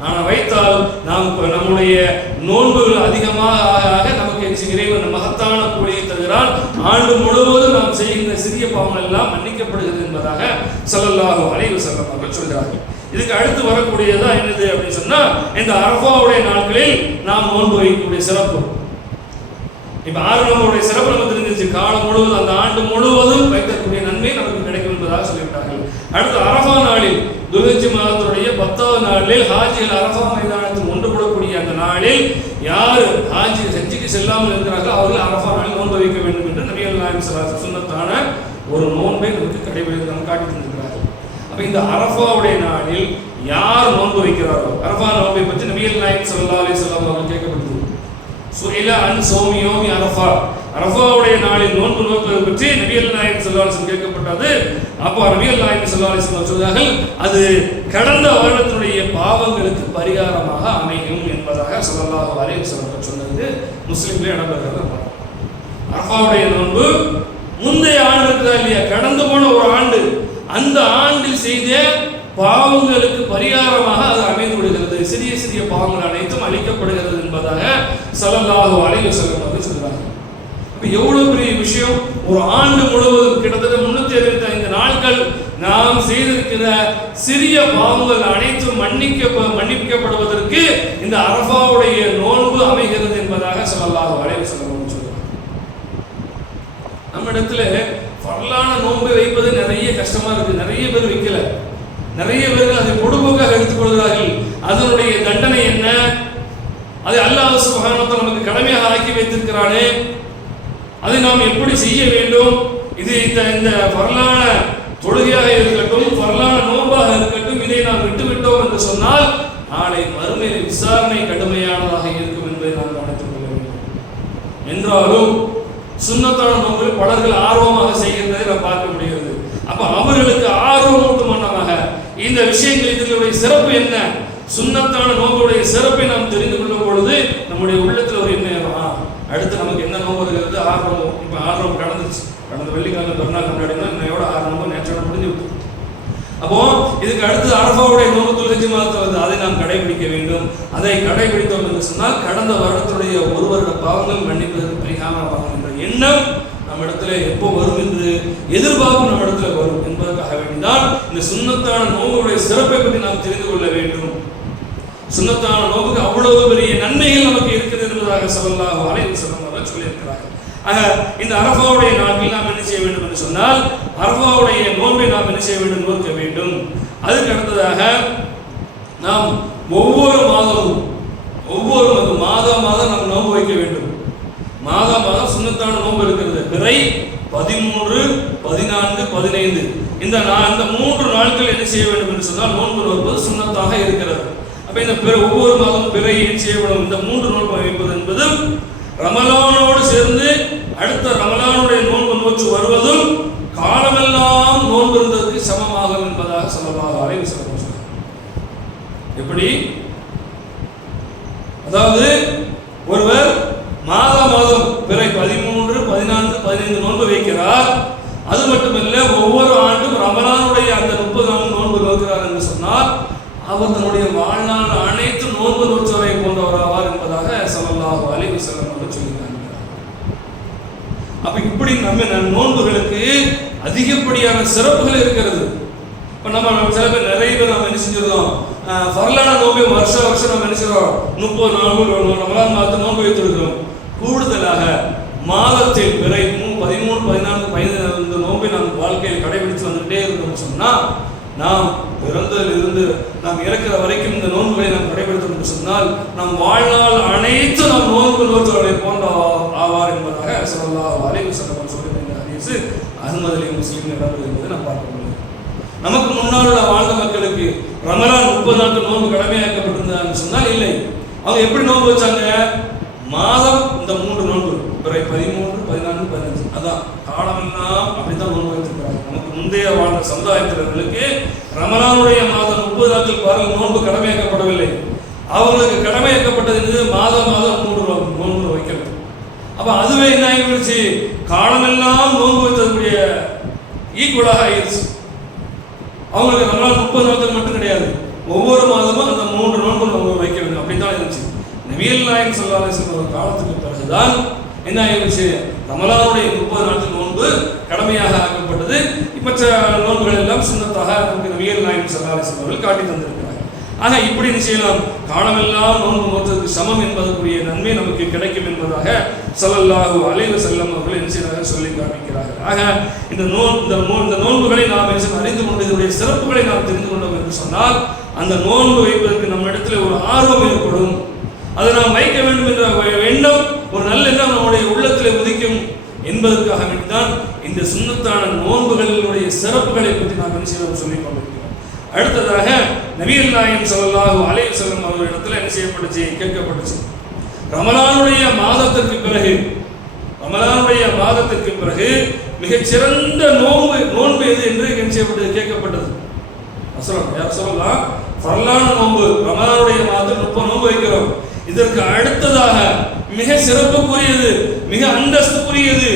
ஆனால் வைத்தால் நாம் நம்முடைய நோன்புகள் அதிகமாக ஆக நமக்கு இறைவன் மகத்தான கூலியை தருகிறான். ஆண்டு முழுவதும் நாம் செய்கின்ற சிறிய பாவங்கள் எல்லாம் மன்னிக்கப்படுகிறது என்பதாக ஸல்லல்லாஹு அலைஹி வஸல்லம் அவர்கள் சொல்கிறார்கள். இதுக்கு அடுத்து வரக்கூடியதா என்னது அப்படின்னு சொன்னா, இந்த அரஃபாவுடைய நாட்களில் நாம் நோன்பு வைக்கக்கூடிய சிறப்பு. இப்ப 6 நோன்புடைய சிறப்பு நமக்கு தெரிஞ்சிருச்சு. இருந்துச்சு, காலம் முழுவதும் அந்த ஆண்டு முழுவதும் வைக்கக்கூடிய நன்மை நமக்கு கிடைக்கும் என்பதாக சொல்லிவிட்டார்கள். அடுத்து அரஃபா நாளில், துல்ஹஜ் மாதத்துடைய 10வது நாளில் ஹாஜிகள் அரஃபா மைதானத்தில் ஒன்று கூடக்கூடிய அந்த நாளில் யார் ஹாஜி ஹஜ்ஜுக்கு செல்லாமல் இருக்கிறார்களோ அவர்கள் அரஃபா நாளில் நோன்பு வைக்க வேண்டும் என்று நபிகள் நாயகம் ஸல்லல்லாஹு அலைஹி வஸல்லம் சுன்னத்தான ஒரு நோன்பை நமக்கு கடைபிடித்து நம்ம காட்டி தந்திருக்கிறார்கள். அப்ப இந்த அரஃபாவுடைய நாளில் யார் நோன்பு வைக்கிறாரோ, அரஃபா நோன்பை பற்றி நபிகள் நாயகம் ஸல்லல்லாஹு அலைஹி வஸல்லம் அவர்கள் கேட்கப்பட்டது. சுஇல அன் ஸௌமி யௌமி அரஃபா, அரஃபாவுடைய நாளில் நோன்பு நோக்குவது பற்றி நபிகள் நாயகம் ஸல்லல்லாஹு அலைஹி வஸல்லம் கேட்கப்பட்டது. அப்போ நபிகள் நாயகம் ஸல்லல்லாஹு அலைஹி வஸல்லம் சொல்றார்கள், அது கடந்த வருடத்தினுடைய பாவங்களுக்கு பரிகாரமாக அமையும் என்பதாக ஸல்லல்லாஹு அலைஹி வஸல்லம் சொன்னது முஸ்லிம்ல இடம்பெறுகிறது. அரஃபாவுடைய நோன்பு முந்தைய ஆண்டு இருக்குதா இல்லையா, கடந்து போன ஒரு ஆண்டு, அந்த ஆண்டில் செய்த பாவங்களுக்கு பரிகாரமாக அது அமைந்து விடுகிறது. சிறிய சிறிய பாவங்கள் அனைத்தும் அளிக்கப்படுகிறது என்பதாக ஸல்லல்லாஹு அலைஹி வஸல்லம் அவர்கள் சொல்றாங்க. அப்ப எவ்வளவு பெரிய விஷயம்! ஒரு ஆண்டு முழுவதும் கிட்டத்தட்ட 365 நாட்கள் நாம் செய்திருக்கிற சிறிய பாவங்கள் அனைத்தும் மன்னிக்கப்படுவதற்கு இந்த அரஃபாவுடைய நோன்பு அமைகிறது என்பதாக ஸல்லல்லாஹு அலைஹி வஸல்லம் சொல்றாங்க. நம்ம இடத்துல ஃபர்லான நோன்பை வைப்பது நிறைய கஷ்டமா இருக்கு. நிறைய பேர் வைக்கல, நிறைய பேர்கள் அதை பொடுபோக்காக எடுத்துக்கொள்கிறார்கள். அதனுடைய தண்டனை என்ன? அதை அல்லாஹ் சுப்ஹானஹு வ தஆலா நமக்கு கடமையாக ஆக்கி வைத்திருக்கிறானே, அதை நாம் எப்படி செய்ய வேண்டும்? இது இந்த ஃபர்லான தொழுகையாக இருக்கட்டும், ஃபர்லான நோன்பாக இருக்கட்டும், இதை நாம் விட்டுவிட்டோம் என்று சொன்னால் நாளை மறுமையில் விசாரணை கடுமையானதாக இருக்கும் என்பதை நாம் கவனித்துக் கொள்ள வேண்டும். என்றாலும் சுன்னத்தான நோன்பில் பலர்கள் ஆர்வமாக செய்கின்றதை நாம் பார்க்க முடிகிறது. அப்ப அவர்களுக்கு ஆர்வமூட்டும் வண்ணமாக இந்த விஷயங்கள், இதனுடைய சிறப்பு என்ன, சுன்னத்தான நோன்புடைய சிறப்பை நாம் தெரிந்து கொள்ளும் பொழுது நம்முடைய உள்ளத்தில் ஒரு எண்ணம் ஏறும், அடுத்து நமக்கு என்ன நோன்பு இருக்கிறது, ஆர்வம். இப்போ ஆர்வம் கடந்துச்சு, கடந்த வெள்ளிக்கிழமை பெருநாள் கொண்டாடினா இன்னையோட 6 நோன்பு நேற்றோட முடிஞ்சு விட்டு. அப்போ இதுக்கு அடுத்து அரஃபாவுடைய நோன்பு துல்ஹஜ் மாதத்தில் வந்து அதை நாம் கடைபிடிக்க வேண்டும். அதை கடைபிடித்தோம் என்று சொன்னால் கடந்த வருடத்துடைய ஒரு வருட பாவங்கள் மன்னிப்பதற்கு பரிகாரமாகும் என்ற எண்ணம் நம்ம இடத்துல எப்போ வரும் என்று எதிர்பார்ப்பு நம்ம இடத்துல வரும் என்பதற்காக வேண்டிதான் இந்த சுன்னத்தான நோன்புடைய சிறப்பை பற்றி நாம் தெரிந்து கொள்ள வேண்டும். சுன்னத்தான நோன்புக்கு அவ்வளவு பெரிய நன்மைகள் நமக்கு இருக்கிறது என்பதாக ஸல்லல்லாஹு அலைஹி வஸல்லம் அவர்கள் சொல்லியிருக்கிறார்கள். ஆக இந்த அரஃபாவுடைய நாளில் நாம் என்ன செய்ய வேண்டும் என்று சொன்னால், அரஃபாவுடைய நோன்பை நாம் என்ன செய்ய வேண்டும், நோக்க வேண்டும். அதுக்கு அடுத்ததாக நாம் ஒவ்வொரு மாதமும் மாதம் நாம் நோன்பு வைக்க வேண்டும். மாதம் சுன்னத்தான நோன்பு இருக்கிறது. பிறை 13, 14, 15 இந்த 3 நாட்கள் என்ன செய்ய வேண்டும் என்று சொன்னால் நோன்பு நோற்பது சுன்னத்தாக இருக்கிறது. அப்ப இந்த ஒவ்வொரு மாதமும் பிறை செய்யப்படும் இந்த 3 நோன்பு வைப்பது என்பது ரமலானோடு சேர்ந்து அடுத்த ரமலானுடைய நோன்பு நோற்று வருவதும் காலமெல்லாம் நோன்பு இருந்ததற்கு சமமாகும் என்பதாக ஸல்லல்லாஹு அலைஹி வஸல்லம் சொன்னார். எப்படி? அதாவது ஒருவர் மாதம் பிறை 13, 14, 15 நோன்பு வைக்கிறார். அது மட்டுமல்ல, ஒவ்வொரு ஆண்டும் ரமலானுடைய அந்த 30 நாள் நோன்பு நோக்கிறார் என்று சொன்னால் அவர் தன்னுடைய வாழ்நாள் அனைத்து நோன்பு நோற்றவரை போன்றவராவார் என்பதாக ஸல்லல்லாஹு அலைஹி வஸல்லம் அவர்கள் சொல்லியிருக்கிறார். அப்ப இப்படி நம்ம நோன்புகளுக்கு அதிகப்படியான சிறப்புகள் இருக்கிறது. இப்போ நம்ம சில பேர் நிறைய பேர் நம்ம என்ன செஞ்சிருக்கோம், ஃபர்லான நோன்பை வருஷம் நம்ம என்ன செய்கிறோம், 30 நாள் ரமலான் மாதத்தை நோன்பு வைத்திருக்கிறோம். கூடுதலாக மாதத்தில் பிறை 13, 14, 15 இந்த நோன்பை நாம் வாழ்க்கையில் கடைபிடித்து வந்துகிட்டே இருக்கணும்னு சொன்னால், நாம் பிறந்ததில் இருந்து நாம் இறக்கிற வரைக்கும் இந்த நோன்புகளை நாம் கடைபிடித்தோம் என்று சொன்னால் நம் வாழ்நாள் அனைத்து நாம் நோன்பு நோற்றவர்களை போன்ற ஆவார் என்பதாக ஸல்லல்லாஹு அலைஹி வஸல்லம் சொல்லுகின்ற ஹதீஸ் அஹ்மதிலே முஸ்லிம் என்பதை நாம் பார்க்க முடியும். நமக்கு முன்னால் வாழ்ந்த மக்களுக்கு ரமலான் 30 நாட்கள் நோன்பு கடமையாக்கப்பட்டிருந்தான்னு சொன்னால் இல்லை. அவங்க எப்படி நோன்பு வச்சாங்க? மாதம் இந்த 3 நோன்பு, பிறை 13, 14, 15 அதான் காலமெல்லாம் அப்படித்தான் நோன்பு வைத்திருக்கிறாங்க. நமக்கு முந்தைய வாழ்ந்த சமுதாயத்தினர்களுக்கு ரமலானுடைய மாதம் 30 நாட்கள் பாருங்கள் நோன்பு கடமையாக்கப்படவில்லை. அவங்களுக்கு கடமையாக்கப்பட்டது மாதம் 3 நோன்பு வைக்கணும். அப்ப அதுவே என்ன ஆகிடுச்சு, காலமெல்லாம் நோன்பு வைத்தக்கூடிய ஈக்குவலாக ஆயிடுச்சு. அவங்களுக்கு ரமலான் 30 நாட்கள் மட்டும் கிடையாது, ஒவ்வொரு மாதமும் அந்த 3 நோன்பு வைக்க வேண்டும். அப்படித்தான் இருந்துச்சு. நபிகள் நாயகம் ஸல்லல்லாஹு அலைஹி வஸல்லம் காலத்துக்கு பிறகுதான் என்ன ஆகிடுச்சு, ரமலானுடைய 30 நாட்கள் நோன்பு கடமையாக ஆக்கப்பட்டது. மற்ற நோன்புகள் எல்லாம் சுன்னத்தாக நமக்கு நபிகள் நாயகம் ஸல்லல்லாஹு அலைஹி வஸல்லம் அவர்கள் காட்டி தந்திருக்கிறார்கள். ஆக இப்படி செய்யலாம், காலமெல்லாம் நோன்பு நோற்றதுக்கு சமம் என்பதற்குரிய நன்மை நமக்கு கிடைக்கும் என்பதாக ஸல்லல்லாஹு அலைஹி வஸல்லம் அவர்கள் என்ன செய்கிறார்கள் சொல்லி காண்பிக்கிறார்கள். ஆக இந்த நோன்புகளை நாம் அறிந்து கொண்டு இதனுடைய சிறப்புகளை நாம் தெரிந்து கொண்டோம் என்று சொன்னால் அந்த நோன்பு வைப்பதற்கு நம்ம இடத்துல ஒரு ஆர்வம் ஏற்படும். அதை நாம் வைக்க வேண்டும் என்ற எண்ணம், ஒரு நல்ல எண்ணம் நம்முடைய உள்ளத்தில் உதிக்கும் என்பதற்காக வேண்டிதான் இந்த சுன்னத்தான நோன்புகளுடைய சிறப்புகளை பற்றி நாம் என்ன செய்யணும் சொல்லிக் கொண்டிருக்கிறோம். அடுத்ததாக நபிகள் நாயகம் ஸல்லல்லாஹு அலைஹி வஸல்லம் அவர்களிடத்தில் என்ன செய்யப்பட்டுச்சு, கேட்கப்பட்டுச்சு. ரமலானுடைய மாதத்திற்கு பிறகு மிகச்சிறந்த நோன்பு எது என்று என்ன செய்யப்பட்டது, கேட்கப்பட்டது. யார் சொல்லலாம், ஃபர்லான நோன்பு. ரமலானுடைய மாதத்தில் 30 நோன்பு வைக்கிறோம். இதற்கு அடுத்ததாக மிக சிறப்புக்குரியது, மிக அந்தஸ்துக்குரியது,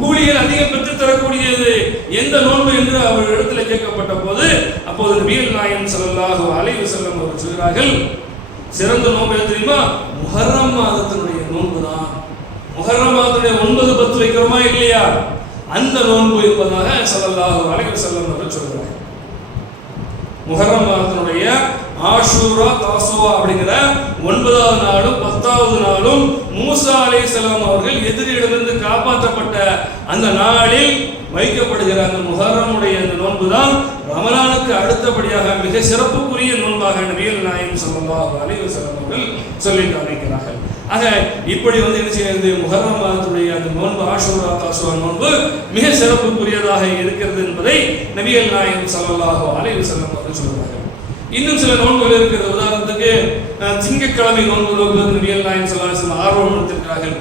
கூலிகள் அதிகம் பெற்று தரக்கூடியது எந்த நோன்பு என்று அவர்களிடத்தில் கேட்கப்பட்ட போது அப்போது நபிகள் நாயகம் ஸல்லல்லாஹு அலைஹி வஸல்லம் அவர்கள் சொல்கிறார்கள், சிறந்த நோன்பு எது தெரியுமா? முஹர்ரம் மாதத்தினுடைய நோன்பு தான். முஹர்ரம் மாதத்துடைய 9, 10 வைக்கிறோமா இல்லையா, அந்த நோன்பு என்பதாக ஸல்லல்லாஹு அலைஹி வஸல்லம் அவர்கள் சொல்கிறார்கள். முஹர்ரம் மாதத்தினுடைய ஆஷூரா தாசுவா அப்படிங்கிற 9வது நாளும் 10வது நாளும் மூசா அலைஹிஸ்ஸலாம் அவர்கள் எதிரியிடமிருந்து காப்பாற்றப்பட்ட அந்த நாளில் வைக்கப்படுகிற அந்த முஹர்ரமுடைய அந்த நோன்பு தான் ரமலானுக்கு அடுத்தபடியாக மிக சிறப்புக்குரிய நோன்பாக நபிகள் நாயகம் ஸல்லல்லாஹு அலைஹி வஸல்லம் அவர்கள் சொல்லி காண்பிக்கிறார்கள். ஆக இப்படி என்ன செய்கிறது, முஹர்ரம் மாதத்துடைய அந்த நோன்பு ஆஷூரா தாசுவா நோன்பு மிக சிறப்புக்குரியதாக இருக்கிறது என்பதை நபிகள் நாயகம் ஸல்லல்லாஹு அலைஹி வஸல்லம் அவர்கள் சொல்கிறார்கள். இன்னும் சில நோன்புகள் இருக்கிறது. உதாரணத்துக்கு திங்கட்கிழமை நோன்பு நோக்குவது நபிகள் நாயகம் ஸல்லல்லாஹு அலைஹி வஸல்லம் ஆர்வம் எடுத்திருக்கிறார்கள்.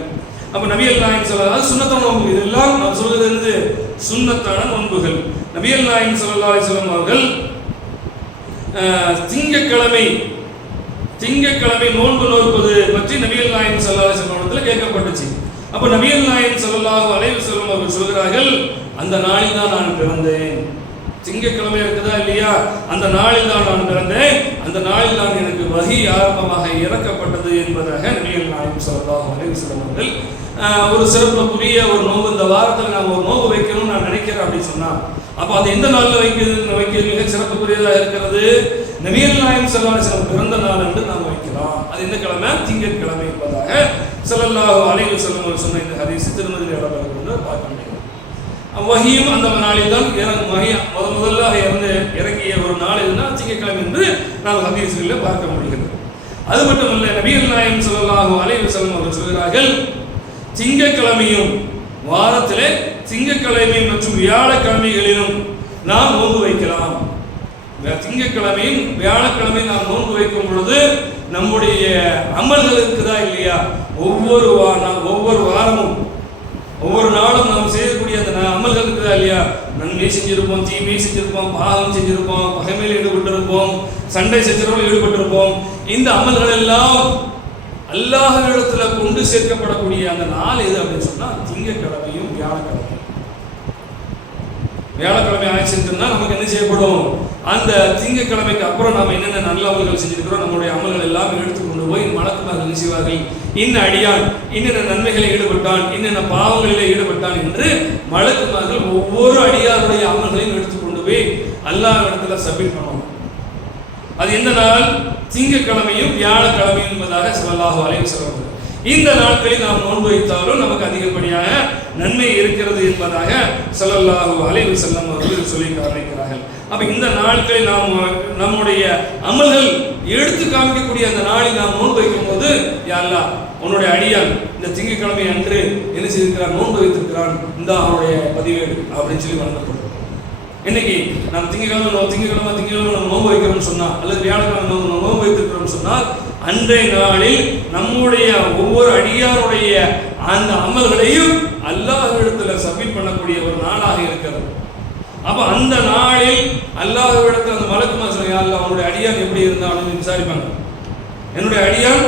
அப்ப நபிகள் நாயகம் ஸல்லல்லாஹு அலைஹி சுன்னத்தான நோன்பு, இதெல்லாம் நாம் சொல்வது சுன்னத்தான நோன்புகள். நபிகள் நாயகம் ஸல்லல்லாஹு அலைஹி வஸல்லம் அவர்கள் திங்கட்கிழமை நோன்பு நோற்பது பற்றி நபிகள் நாயகம் ஸல்லல்லாஹு அலைஹி வஸல்லம் கேட்கப்பட்டுச்சு. அப்ப நபிகள் நாயகம் ஸல்லல்லாஹு அலைஹி வஸல்லம் அவர்கள் சொல்கிறார்கள், அந்த நாளில் தான் நான் பிறந்தேன். திங்கட்கிழமை இருக்குதா இல்லையா, அந்த நாளில் தான் நான் பிறந்தேன், அந்த நாளில் தான் எனக்கு வஹி ஆரம்பமாக இறக்கப்பட்டது என்பதாக நபிகள் நாயகம் ஸல்லல்லாஹு அலைஹி வஸல்லம் அவர்கள் ஒரு சிறப்புக்குரிய ஒரு நோன்பு. இந்த வாரத்தில் நான் ஒரு நோன்பு வைக்கணும்னு நான் நினைக்கிறேன் அப்படின்னு சொன்னா, அப்போ அது எந்த நாளில் வைக்கிறது மிக சிறப்புக்குரியதாக இருக்கிறது, நபிகள் நாயகம் ஸல்லல்லாஹு அலைஹி வஸல்லம் பிறந்த நாள் என்று நாம் வைக்கலாம். அது எந்த கிழமை, திங்கட்கிழமை என்பதாக ஸல்லல்லாஹு அலைஹி வஸல்லம் அவர்கள் சொன்ன இந்த ஹதீஸ் திருமதியில் இடம்பெறுகிறது பார்க்க முடியும். வஹியும் அந்த நாளில் தான் முதலாக இறங்கிய ஒரு நாள் எதுனா திங்கட்கிழமை என்று நாம் ஹதீஸ்களில் பார்க்க முடிகிறது. அது மட்டுமல்ல, நபிகள் நாயகம் ஸல்லல்லாஹு அலைஹி வஸல்லம் அவர்கள் சொல்கிறார்கள், திங்கட்கிழமையும் வாரத்திலே திங்கட்கிழமை மற்றும் வியாழக்கிழமைகளிலும் நாம் நோன்பு வைக்கலாம். திங்கட்கிழமையும் வியாழக்கிழமையும் நாம் நோன்பு வைக்கும் பொழுது நம்முடைய அமல்கள் இருக்குதா இல்லையா, ஒவ்வொரு வாரமும் ஒவ்வொரு நாளும் நாம் செய்யக்கூடிய அந்த அமல்கள் இருக்குதா இல்லையா, நன்மை செஞ்சிருப்போம், தீமை செஞ்சிருப்போம், பாகம் செஞ்சிருப்போம், பகைமையில் ஈடுபட்டிருப்போம், சண்டை சச்சரவில் ஈடுபட்டிருப்போம். இந்த அமல்கள் எல்லாம் அல்லாஹ்விடத்துல கொண்டு சேர்க்கப்படக்கூடிய அந்த நாள் எது அப்படின்னு சொன்னா திங்கட்கிழமையும் வியாழக்கிழமையும். வியாழக்கிழமை ஆயிடுச்சுன்னா நமக்கு என்ன செய்யப்படும், அந்த திங்கட்கிழமைக்கு அப்புறம் நம்ம என்னென்ன நல்ல அமல்கள் செஞ்சிருக்கிறோம், நம்முடைய அமல்கள் எல்லாம் எடுத்துக்கொண்டு போய் மலக்குமார்கள் என்ன செய்வார்கள், இன்ன அடியான் இன்னென்ன நன்மைகளை ஈடுபட்டான், இன்னென்ன பாவங்களில் ஈடுபட்டான் என்று மலக்குமார்கள் ஒவ்வொரு அடியாருடைய அமல்களையும் எடுத்துக்கொண்டு போய் அல்லாஹ்விடத்துல சப்மிட் பண்ணுவோம். அது எந்த நாள், திங்கட்கிழமையும் வியாழக்கிழமையும் என்பதாக ஸல்லல்லாஹு அலைஹி வஸல்லம் இந்த நாட்களில் நாம் நோன்பு வைத்தாலும் நமக்கு அதிகப்படியாக நன்மை இருக்கிறது என்பதாக ஸல்லல்லாஹு அலைஹி வஸல்லம் அவர்கள் சொல்லி காண்பிக்கிறார்கள். அப்ப இந்த நாட்களில் நாம் நம்முடைய அமல்கள் எடுத்து காமிக்கக்கூடிய அந்த நாளில் நாம் நோன்பு வைக்கும் போது, யா அல்லாஹ் உன்னுடைய அடியான் இந்த திங்கட்கிழமை அன்று என்ன செய்திருக்கிறான், நோன்பு வைத்திருக்கிறான், இந்த அவனுடைய பதிவேடு அப்படின்னு சொல்லி வழங்கப்படும். இன்னைக்கு நாம் திங்கட்கிழமை நம்ம நோன்பு வைக்கிறோம்னு சொன்னா, அல்லது வியாழக்கிழமை நோன்பு வைத்திருக்கிறோம்னு சொன்னால், அன்றைய நாளில் நம்முடைய ஒவ்வொரு அடியாருடைய அந்த அமல்களையும் அல்லாஹ்விடத்துல சப்மிட் பண்ணக்கூடிய ஒரு நாளாக இருக்கிறது. அப்ப அந்த நாளில் அல்லாஹ்விடத்துல அந்த மலக்குமார் சொல்லுங்க, அல்லாஹ் அவனுடைய அடியான் எப்படி இருந்தான்னு விசாரிப்பாங்க. என்னுடைய அடியான்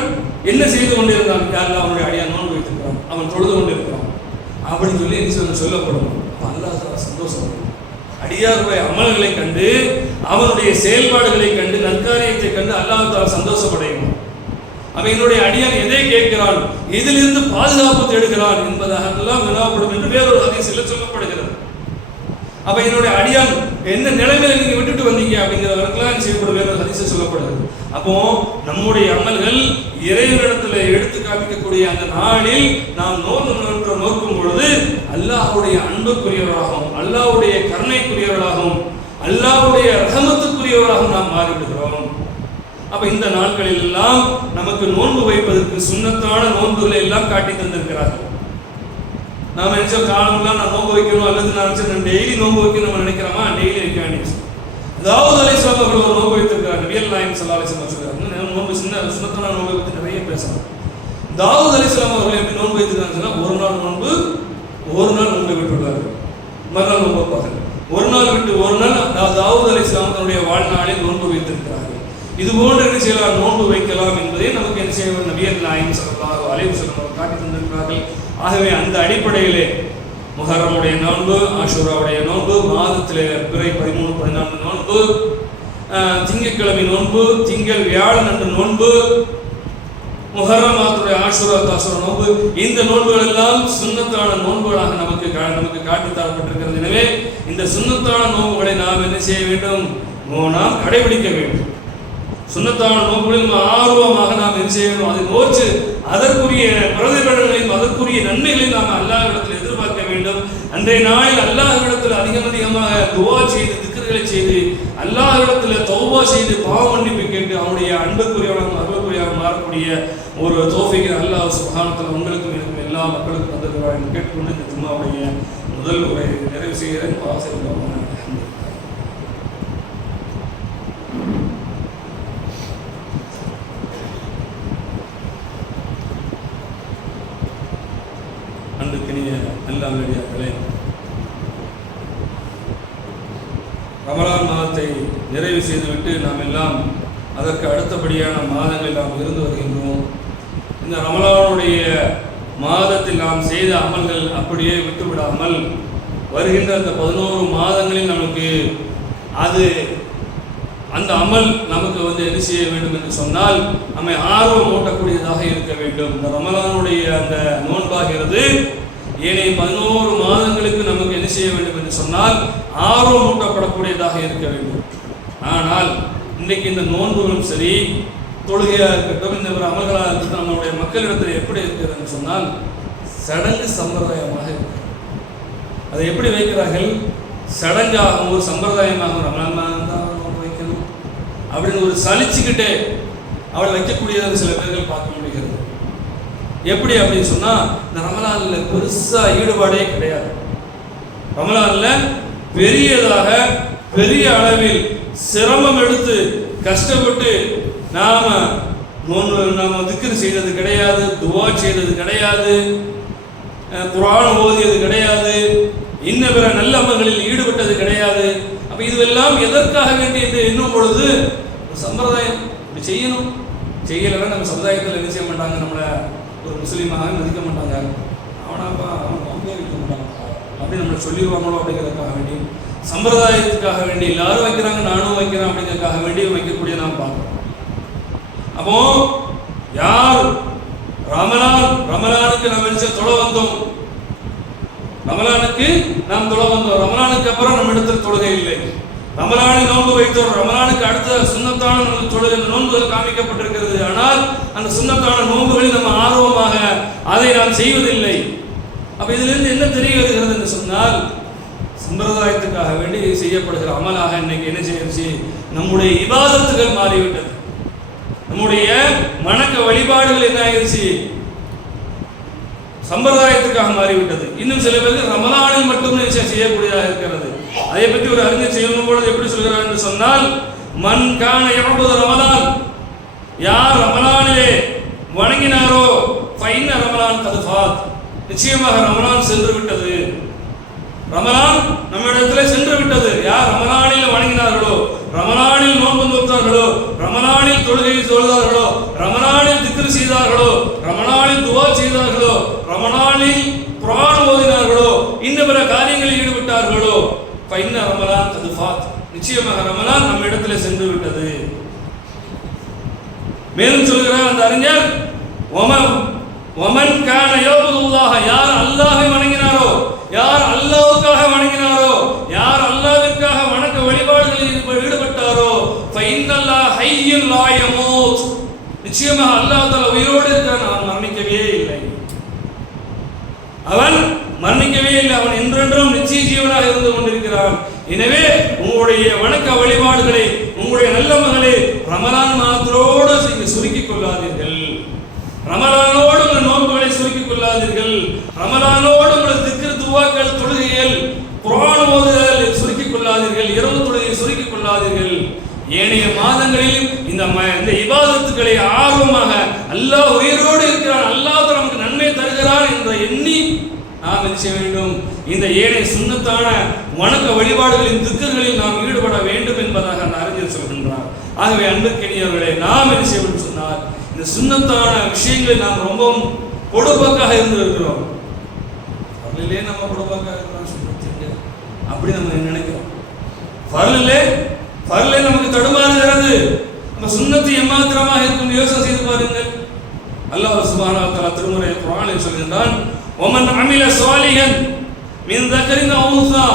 என்ன செய்து கொண்டு இருந்தான், அல்லாஹ் அவனுடைய அடியான் நோன்பு வைத்திருக்கிறான், அவன் தொழுது கொண்டு இருக்கிறான் அப்படின்னு சொல்லி என்ன சொல்லப்படும். அல்லாஹ் சந்தோஷம், அடியாருடைய அமல்களை கண்டு அவனுடைய செயல்பாடுகளை கண்டு நற்காரியத்தை கண்டு அல்லாஹ் தஆலா சந்தோஷப்படையும். அவன் என்னுடைய அடியான் எதை கேட்கிறான், எதிலிருந்து பாதுகாப்பு தேடுகிறான் என்பதாக எல்லாம் வினாப்படும் என்று வேறொரு ஹதீஸில் சொல்லப்படுகிறது. அப்ப என்னுடைய அடியான் என்ன நிலைமையில நீங்க விட்டுட்டு வந்தீங்க அப்படிங்கிறவர்களுக்கெல்லாம் செய்யப்படும் ஹதீஸ் சொல்லப்படுது. அப்போ நம்முடைய அமல்கள் இறைவனிடத்துல எடுத்து காமிக்கக்கூடிய அந்த நாளில் நாம் நோக்கும் பொழுது அல்லாஹ்வுடைய அன்புக்குரியவராகவும் அல்லாஹ்வுடைய கருணைக்குரியவராகவும் அல்லாஹ்வுடைய ரஹமத்துக்குரியவராகவும் நாம் மாறிவிடுகிறோம். அப்ப இந்த நாட்களில் எல்லாம் நமக்கு நோன்பு வைப்பதற்கு சுன்னத்தான நோன்புகளை எல்லாம் காட்டி தந்திருக்கிறார்கள். நாம நினைச்ச காலம்லாம் நான் நோன்பு வைக்கணும் அல்லது நான் நினைச்சேன் டெய்லி நோன்பு வைக்கணும் நம்ம நினைக்கிறோமா? டெய்லி வைக்க வேண்டிய தாவூத் அலைஹிஸ்ஸலாம் அவர்கள் ஒரு நோன்பு வைத்திருக்கிறார். நபிகள் நாயகம் ஸல்லல்லாஹு அலைஹி வஸல்லம் சொல்றாங்க, நோன்பு சுன்னத்தான நோன்பை பற்றி நிறைய பேசலாம். தாவூத் அலைஹிஸ்ஸலாம் அவர்கள் எப்படி நோன்பு வைத்திருக்காங்கன்னா ஒரு நாள் நோன்பு நோன்பை விட்டுள்ளார்கள், மறுநாள் நோன்பு வைப்பார்கள். ஒரு நாள் விட்டு ஒரு நாள் தாவூத் அலைஹிஸ்ஸலாம் தன்னுடைய வாழ்நாளில் நோன்பு வைத்திருக்கிறார்கள். இது போன்ற என்ன செய்யலாம், நோன்பு வைக்கலாம் என்பதை நமக்கு என்ன செய்ய நபிகள் நாயகம் ஸல்லல்லாஹு அலைஹி வஸல்லம் காட்டி தந்திருக்கிறார்கள். ஆகவே அந்த அடிப்படையிலே முஹர்ரமுடைய நோன்பு, ஆஷூராவுடைய நோன்பு, மாதத்திலே பிறை 13, 14 நோன்பு, திங்கட்கிழமை நோன்பு, திங்கள் வியாழன் அன்று நோன்பு, முஹர்ரம் மாதத்துடைய ஆஷூரா தாஷூரா நோன்பு, இந்த நோன்புகள் எல்லாம் சுன்னத்தான நோன்புகளாக நமக்கு காட்டி தரப்பட்டிருக்கிறது. எனவே இந்த சுன்னத்தான நோன்புகளை நாம் என்ன செய்ய வேண்டும், நாம் கடைபிடிக்க வேண்டும். சுன்னத்தான நோன்புகளில் ஆர்வமாக நாம் என்ன செய்ய வேண்டும், அதை நோச்சு அதற்குரிய பிரதிபலன்களையும் அதற்குரிய நன்மைகளையும் நாம் அல்லாஹ்விடத்தில் எதிர்பார்க்க வேண்டும். அன்றைய நாளில் அல்லாஹ்விடத்தில் அதிகமாக துவா செய்து திக்ர்களை செய்து அல்லாஹ்விடத்தில் தௌபா செய்து பாவ மன்னிப்பு கேட்டு அவனுடைய அன்புக்குரியவனாக அருளுக்குரியவனாக மாறக்கூடிய ஒரு தௌஃபீக்கை அல்லாஹ் சுப்ஹானஹு வ தஆலா உங்களுக்கும் எனக்கும் எல்லா மக்களுக்கும் தந்திருக்கிறார் என்று கேட்டுக்கொண்டு இந்த ஜும்மாவுடைய முதல் உரை நிறைவு செய்கிறேன். அன்றுக்கினிய நல்லடியார்களே, ரமலான் மாதத்தை நிறைவு செய்துவிட்டு நாம் எல்லாம் அதற்கு அடுத்தபடியான மாதங்களில் நாம் இருந்து வருகின்றோம். இந்த ரமலானுடைய மாதத்தில் நாம் செய்த அமல்கள் அப்படியே விட்டுவிடாமல் வருகின்ற அந்த 11 மாதங்களில் நமக்கு அந்த அமல் நமக்கு என்ன செய்ய வேண்டும் என்று சொன்னால் நம்மை ஆர்வம் ஊட்டக்கூடியதாக இருக்க வேண்டும். இந்த ரமலானுடைய அந்த நோன்பாகிறது ஏனைய 11 மாதங்களுக்கு நமக்கு என்ன செய்ய வேண்டும் என்று சொன்னால் ஆர்வம் ஊட்டப்படக்கூடியதாக இருக்க வேண்டும். ஆனால் இன்றைக்கு இந்த நோன்புகளும் சரி, தொழுகையாக இருக்கட்டும், இந்த ஒரு அமல்களாக இருக்கட்டும், நம்மளுடைய மக்களிடத்தில் எப்படி இருக்கிறது என்று சொன்னால் சடங்கு சம்பிரதாயமாக இருக்கு. அதை எப்படி வைக்கிறார்கள், சடங்காகவும் ஒரு சம்பிரதாயமாகவும் ரமலான் தான் வைக்கணும் அப்படின்னு ஒரு சலிச்சுக்கிட்டே அவளை வைக்கக்கூடியதாக சில பேர்கள் பார்க்க முடிகிறது. எப்படி அப்படின்னு சொன்னா, இந்த ரமலான்ல பெருசா ஈடுபாடே கிடையாது. ரமலான்ல பெரிய அளவில் சிரமம் எடுத்து கஷ்டப்பட்டு நாம திக்ர் செய்தது கிடையாது, துவா செய்தது கிடையாது, குர்ஆன் ஓதியது கிடையாது, இன்ன பிற நல்ல அமல்களில் ஈடுபட்டது கிடையாது. அப்ப இதுவெல்லாம் எதற்காக வேண்டி என்று எண்ணும் பொழுது சம்பிரதாயம் இப்படி செய்யணும், செய்யலைன்னா நம்ம சமுதாயத்தில் என்ன செய்ய மாட்டாங்க, நம்மளை ஒரு முஸ்லீமாக மதிக்க மாட்டாங்க, அவன் நோம்பே வைக்க மாட்டாங்க அப்படின்னு நம்மளை சொல்லிடுவாங்களோ அப்படிங்கிறதுக்காக வேண்டி, சம்பிரதாயத்துக்காக வேண்டி எல்லாரும் வைக்கிறாங்க நானும் வைக்கிறேன் அப்படிங்கிறதுக்காக வேண்டி வைக்கக்கூடிய நாம் பார்க்கணும். அப்போ யார் ரமலானுக்கு நாம் நினைச்ச தொலை வந்தோம், ரமலானுக்கு நாம் தொலை வந்தோம், ரமலானுக்கு அப்புறம் நம்ம இடத்துல தொழுகை இல்லை, ரமலானில் நோன்பு வைத்தோம், ரமலானுக்கு அடுத்த சுன்னத்தான தொழுகை நோன்புகள் காமிக்கப்பட்டிருக்கிறது. ஆனால் அந்த சுன்னத்தான நோன்புகளில் நம்ம ஆர்வமாக அதை நாம் செய்வதில்லை. அப்ப இதிலிருந்து என்ன தெரிய வருகிறது என்று சொன்னால், சம்பிரதாயத்துக்காக வேண்டி செய்யப்படுகிற அமலாக இன்னைக்கு என்ன செய்யச்சு, நம்முடைய இபாதத்துகள் மாறிவிட்டது, நம்முடைய வணக்க வழிபாடுகள் என்ன ஆயிடுச்சு, சம்பிரதாயத்துக்காக மாறிவிட்டது. இன்னும் சில பேருக்கு ரமலானில் மட்டும் செய்யக்கூடியதாக இருக்கிறது. அதை பற்றி ஒரு அறிஞர் செய்யும் பொழுது எப்படி சொல்கிறார் என்று சொன்னால், மன் கான யஅபுது ரமலான், யார் ரமலானிலே வணங்கினாரோ ஃபைன்ன ரமலான் கத் ஃபாத், நிச்சயமாக ரமலான் சென்று விட்டது, ரமலான் நம்மிடத்தில் சென்று விட்டது. யார் ரமலானில் வணங்கினார்களோ, ரமலானில் நோன்பு நோத்தார்களோ, ரமலானில் தொழுகை தொழுதார்களோ, ரமலானில் திக்ர் செய்தார்களோ, ரமலானில் துவா செய்தார்களோ, ரமலானில் குர்ஆன் ஓதினார்களோ, இன்ன பிற காரியங்களில் ஈடுபட்டார்களோ, ஃபைன்ன ரமலான் கத் ஃபாத், நிச்சயமாக ரமலான் நம்ம இடத்துல சென்று விட்டது. மேலும் சொல்கிறார் அந்த அறிஞர், வமன் கான யஅபுதுல்லாஹ, யார் அல்லாஹ்வை வணங்கினாரோ, யார் அல்லாஹ்வுக்காக வணங்கினாரோ, யார் ஹய்யுன் லா யமூத், நிச்சயமாக அல்லாஹ் தஆலா உயிரோடு இருக்கிறான், அவன் மரணிக்கவே இல்லை, அவன் மரணிக்கவே இல்லை, அவன் என்றென்றும் நிச்சய ஜீவனாக இருந்து கொண்டிருக்கிறான். எனவே உங்களுடைய வணக்க வழிபாடுகளை, உங்களுடைய நல்ல மகளே, ரமலான் மாதத்தோடு சுருக்கிக் கொள்ளாதீர்கள், ரமலானோடு உங்கள் நோன்புகளை சுருக்கிக் கொள்ளாதீர்கள், ரமலானோடு உங்கள் திக்ர் துஆக்கள் தொழுகைகள் குர்ஆன் ஓதுதல் சுருக்கிக் கொள்ளாதீர்கள், இரவு தொழுகையை சுருக்கிக் கொள்ளாதீர்கள். ஏனைய மாதங்களில் இந்த இபாதத்துக்களை ஆர்வமாக அல்லாஹ் உயிரோடு இருக்கிறான், அல்லாஹ் நமக்கு நன்மை தருகிறான் என்ற எண்ணி நாம் என்ன செய்ய வேண்டும், இந்த ஏனைய சுன்னத்தான வணக்க வழிபாடுகளின் திக்ர்களில் நாம் ஈடுபட வேண்டும் என்பதாக அந்த அறிஞர் சொல்கின்றார். ஆகவே அன்புக்கினியவர்களே, நாம் என்ன செய்ய வேண்டும் சொன்னார், இந்த சுன்னத்தான விஷயங்களில் நாம் ரொம்பவும் பொடுப்பாக்காக இருந்திருக்கிறோம். அவர்களிலே நம்ம பொடுப்பாக்காக இருக்கிறோம் அப்படி நம்ம நினைக்கிறோம். ஃபர்லே நமக்கு தடுமாறுகிறது. நம்ம சுன்னத்து எம்மாத்திரமாக இருக்கும் யோசனை செய்து பாருங்கள். அல்லாஹ் சுப்ஹானஹு வ தஆலா திருமறை குர்ஆனில் சொல்கின்றான், வமன் அமில சாலிஹன் மின் தக்கரின் அவ் உன்ஸா,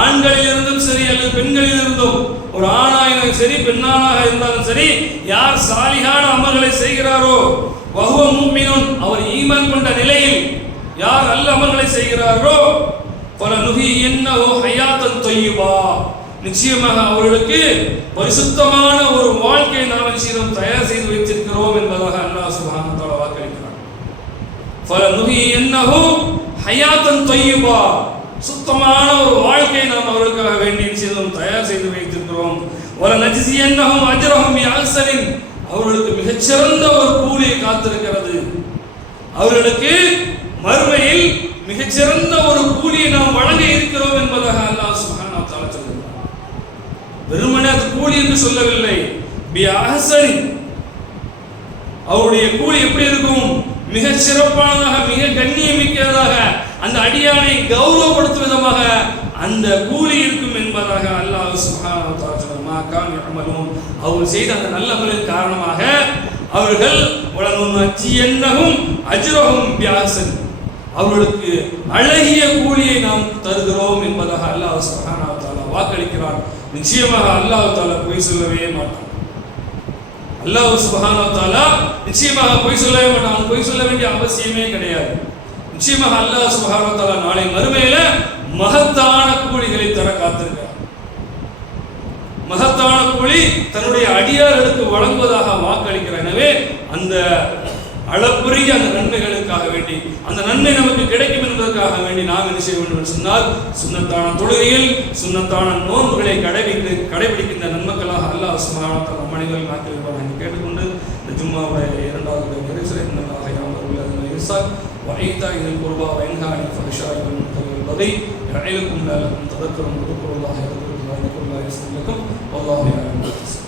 ஆண்களிலிருந்தும் சரி அல்லது பெண்களிலிருந்தும், ஒரு ஆணாக சரி பெண்ணாக இருந்தாலும் சரி, யார் சாலிஹான அமல்களை செய்கிறாரோ, வஹுவ முஃமினுன், அவர் ஈமான் கொண்ட நிலையில் யார் நல்ல அமல்களை செய்கிறாரோ, ஃபலனுஹியன்னஹு ஹயாத்தன் தய்யிபா, நிச்சயமாக அவர்களுக்கு பரிசுத்தமான ஒரு வாழ்க்கையை நாம் நிச்சயம் தயார் செய்து வைத்திருக்கிறோம் என்பதாக அல்லாஹ் சுப்ஹானஹு வ தஆலா வாக்களிக்கிறார். ஃபலனுஹியன்னஹு ஹயாத்தன் தய்யிபா, சுத்தமான ஒரு வாழ்க்கையை நாம் அவர்களுக்காக வேண்டி நிச்சயம் தயார் செய்து வைத்திருக்கிறோம். வலனஜ்ஸியன்னஹும் அஜ்ரஹும் பிஅஹ்ஸனின், அவர்களுக்கு மிகச்சிறந்த ஒரு கூலி காத்திருக்கிறது, அவர்களுக்கு மறுமையில் மிகச்சிறந்த ஒரு கூலியை நாம் வழங்க இருக்கிறோம் என்பதாக அல்லாஹ் சுப்ஹானஹு வ தஆலா சொல்கிறார். வெறுமனே அது கூலி என்று சொல்லவில்லை, பிஅஹ்ஸனின், அவருடைய கூலி எப்படி இருக்கும், மிக சிறப்பானதாக, மிக கண்ணியமிக்கதாக, அந்த அடியானை கௌரவப்படுத்தும் விதமாக அந்த கூலி இருக்கும் என்பதாக அல்லாஹ் சுப்ஹானஹு வ தஆலா சொல்கிறார். மா கான் யஅமலூன், அவர்கள் செய்த அந்த நல்ல அமலின் காரணமாக அவர்கள் வலனுஜ்ஸியன்னஹும் அஜ்ரஹும் பிஅஹ்ஸன், அவர்களுக்கு அழகிய கூலியை நாம் தருகிறோம் என்பதாக அல்லாஹ் சுப்ஹானஹு வ தஆலா வாக்களிக்கிறார். நிச்சயமாக அல்லாஹ் தஆலா பொய் சொல்லவே மாட்டான். அல்லாஹ் சுப்ஹானஹு வ தஆலா நிச்சயமாக பொய் சொல்லவே மாட்டான். அவன் பொய் சொல்ல வேண்டிய அவசியமே கிடையாது. நிச்சயமாக அல்லாஹ் சுப்ஹானஹு வ தஆலா நாளை மறுமையில மகத்தான கூலிகளை தர காத்திருக்கிறார். மகத்தான கூலி தன்னுடைய அடியார்களுக்கு வழங்குவதாக வாக்களிக்கிறார். எனவே அந்த அளப்புரிய அந்த நன்மைகளுக்காக வேண்டி, அந்த நன்மை நமக்கு கிடைக்கும் என்பதற்காக வேண்டி நாம் என்ன செய்ய வேண்டும் என்று சொன்னால், சுன்னத்தான தொழுகையில் சுன்னத்தான நோன்புகளை கடைபிடிக்கின்ற நன்மக்களாக அல்லாஹ் சுப்ஹானஹு வ தஆலா மனிதர்கள் ஆக்கியிருப்பார் என்று கேட்டுக்கொண்டு இந்த ஜும்மாவுடைய இரண்டாவது நிறைவு நல்லாக யாமர் உள்ளது இர்சால் வஐதா இல் குர்பா வயன்ஹா அனில் ஃபஹ்ஷாஇ வல் முன்கரி வல் பகி யஇதுக்கும் லஅல்லக்கும் ததக்கரும். வல்லாஹு யஅலம்.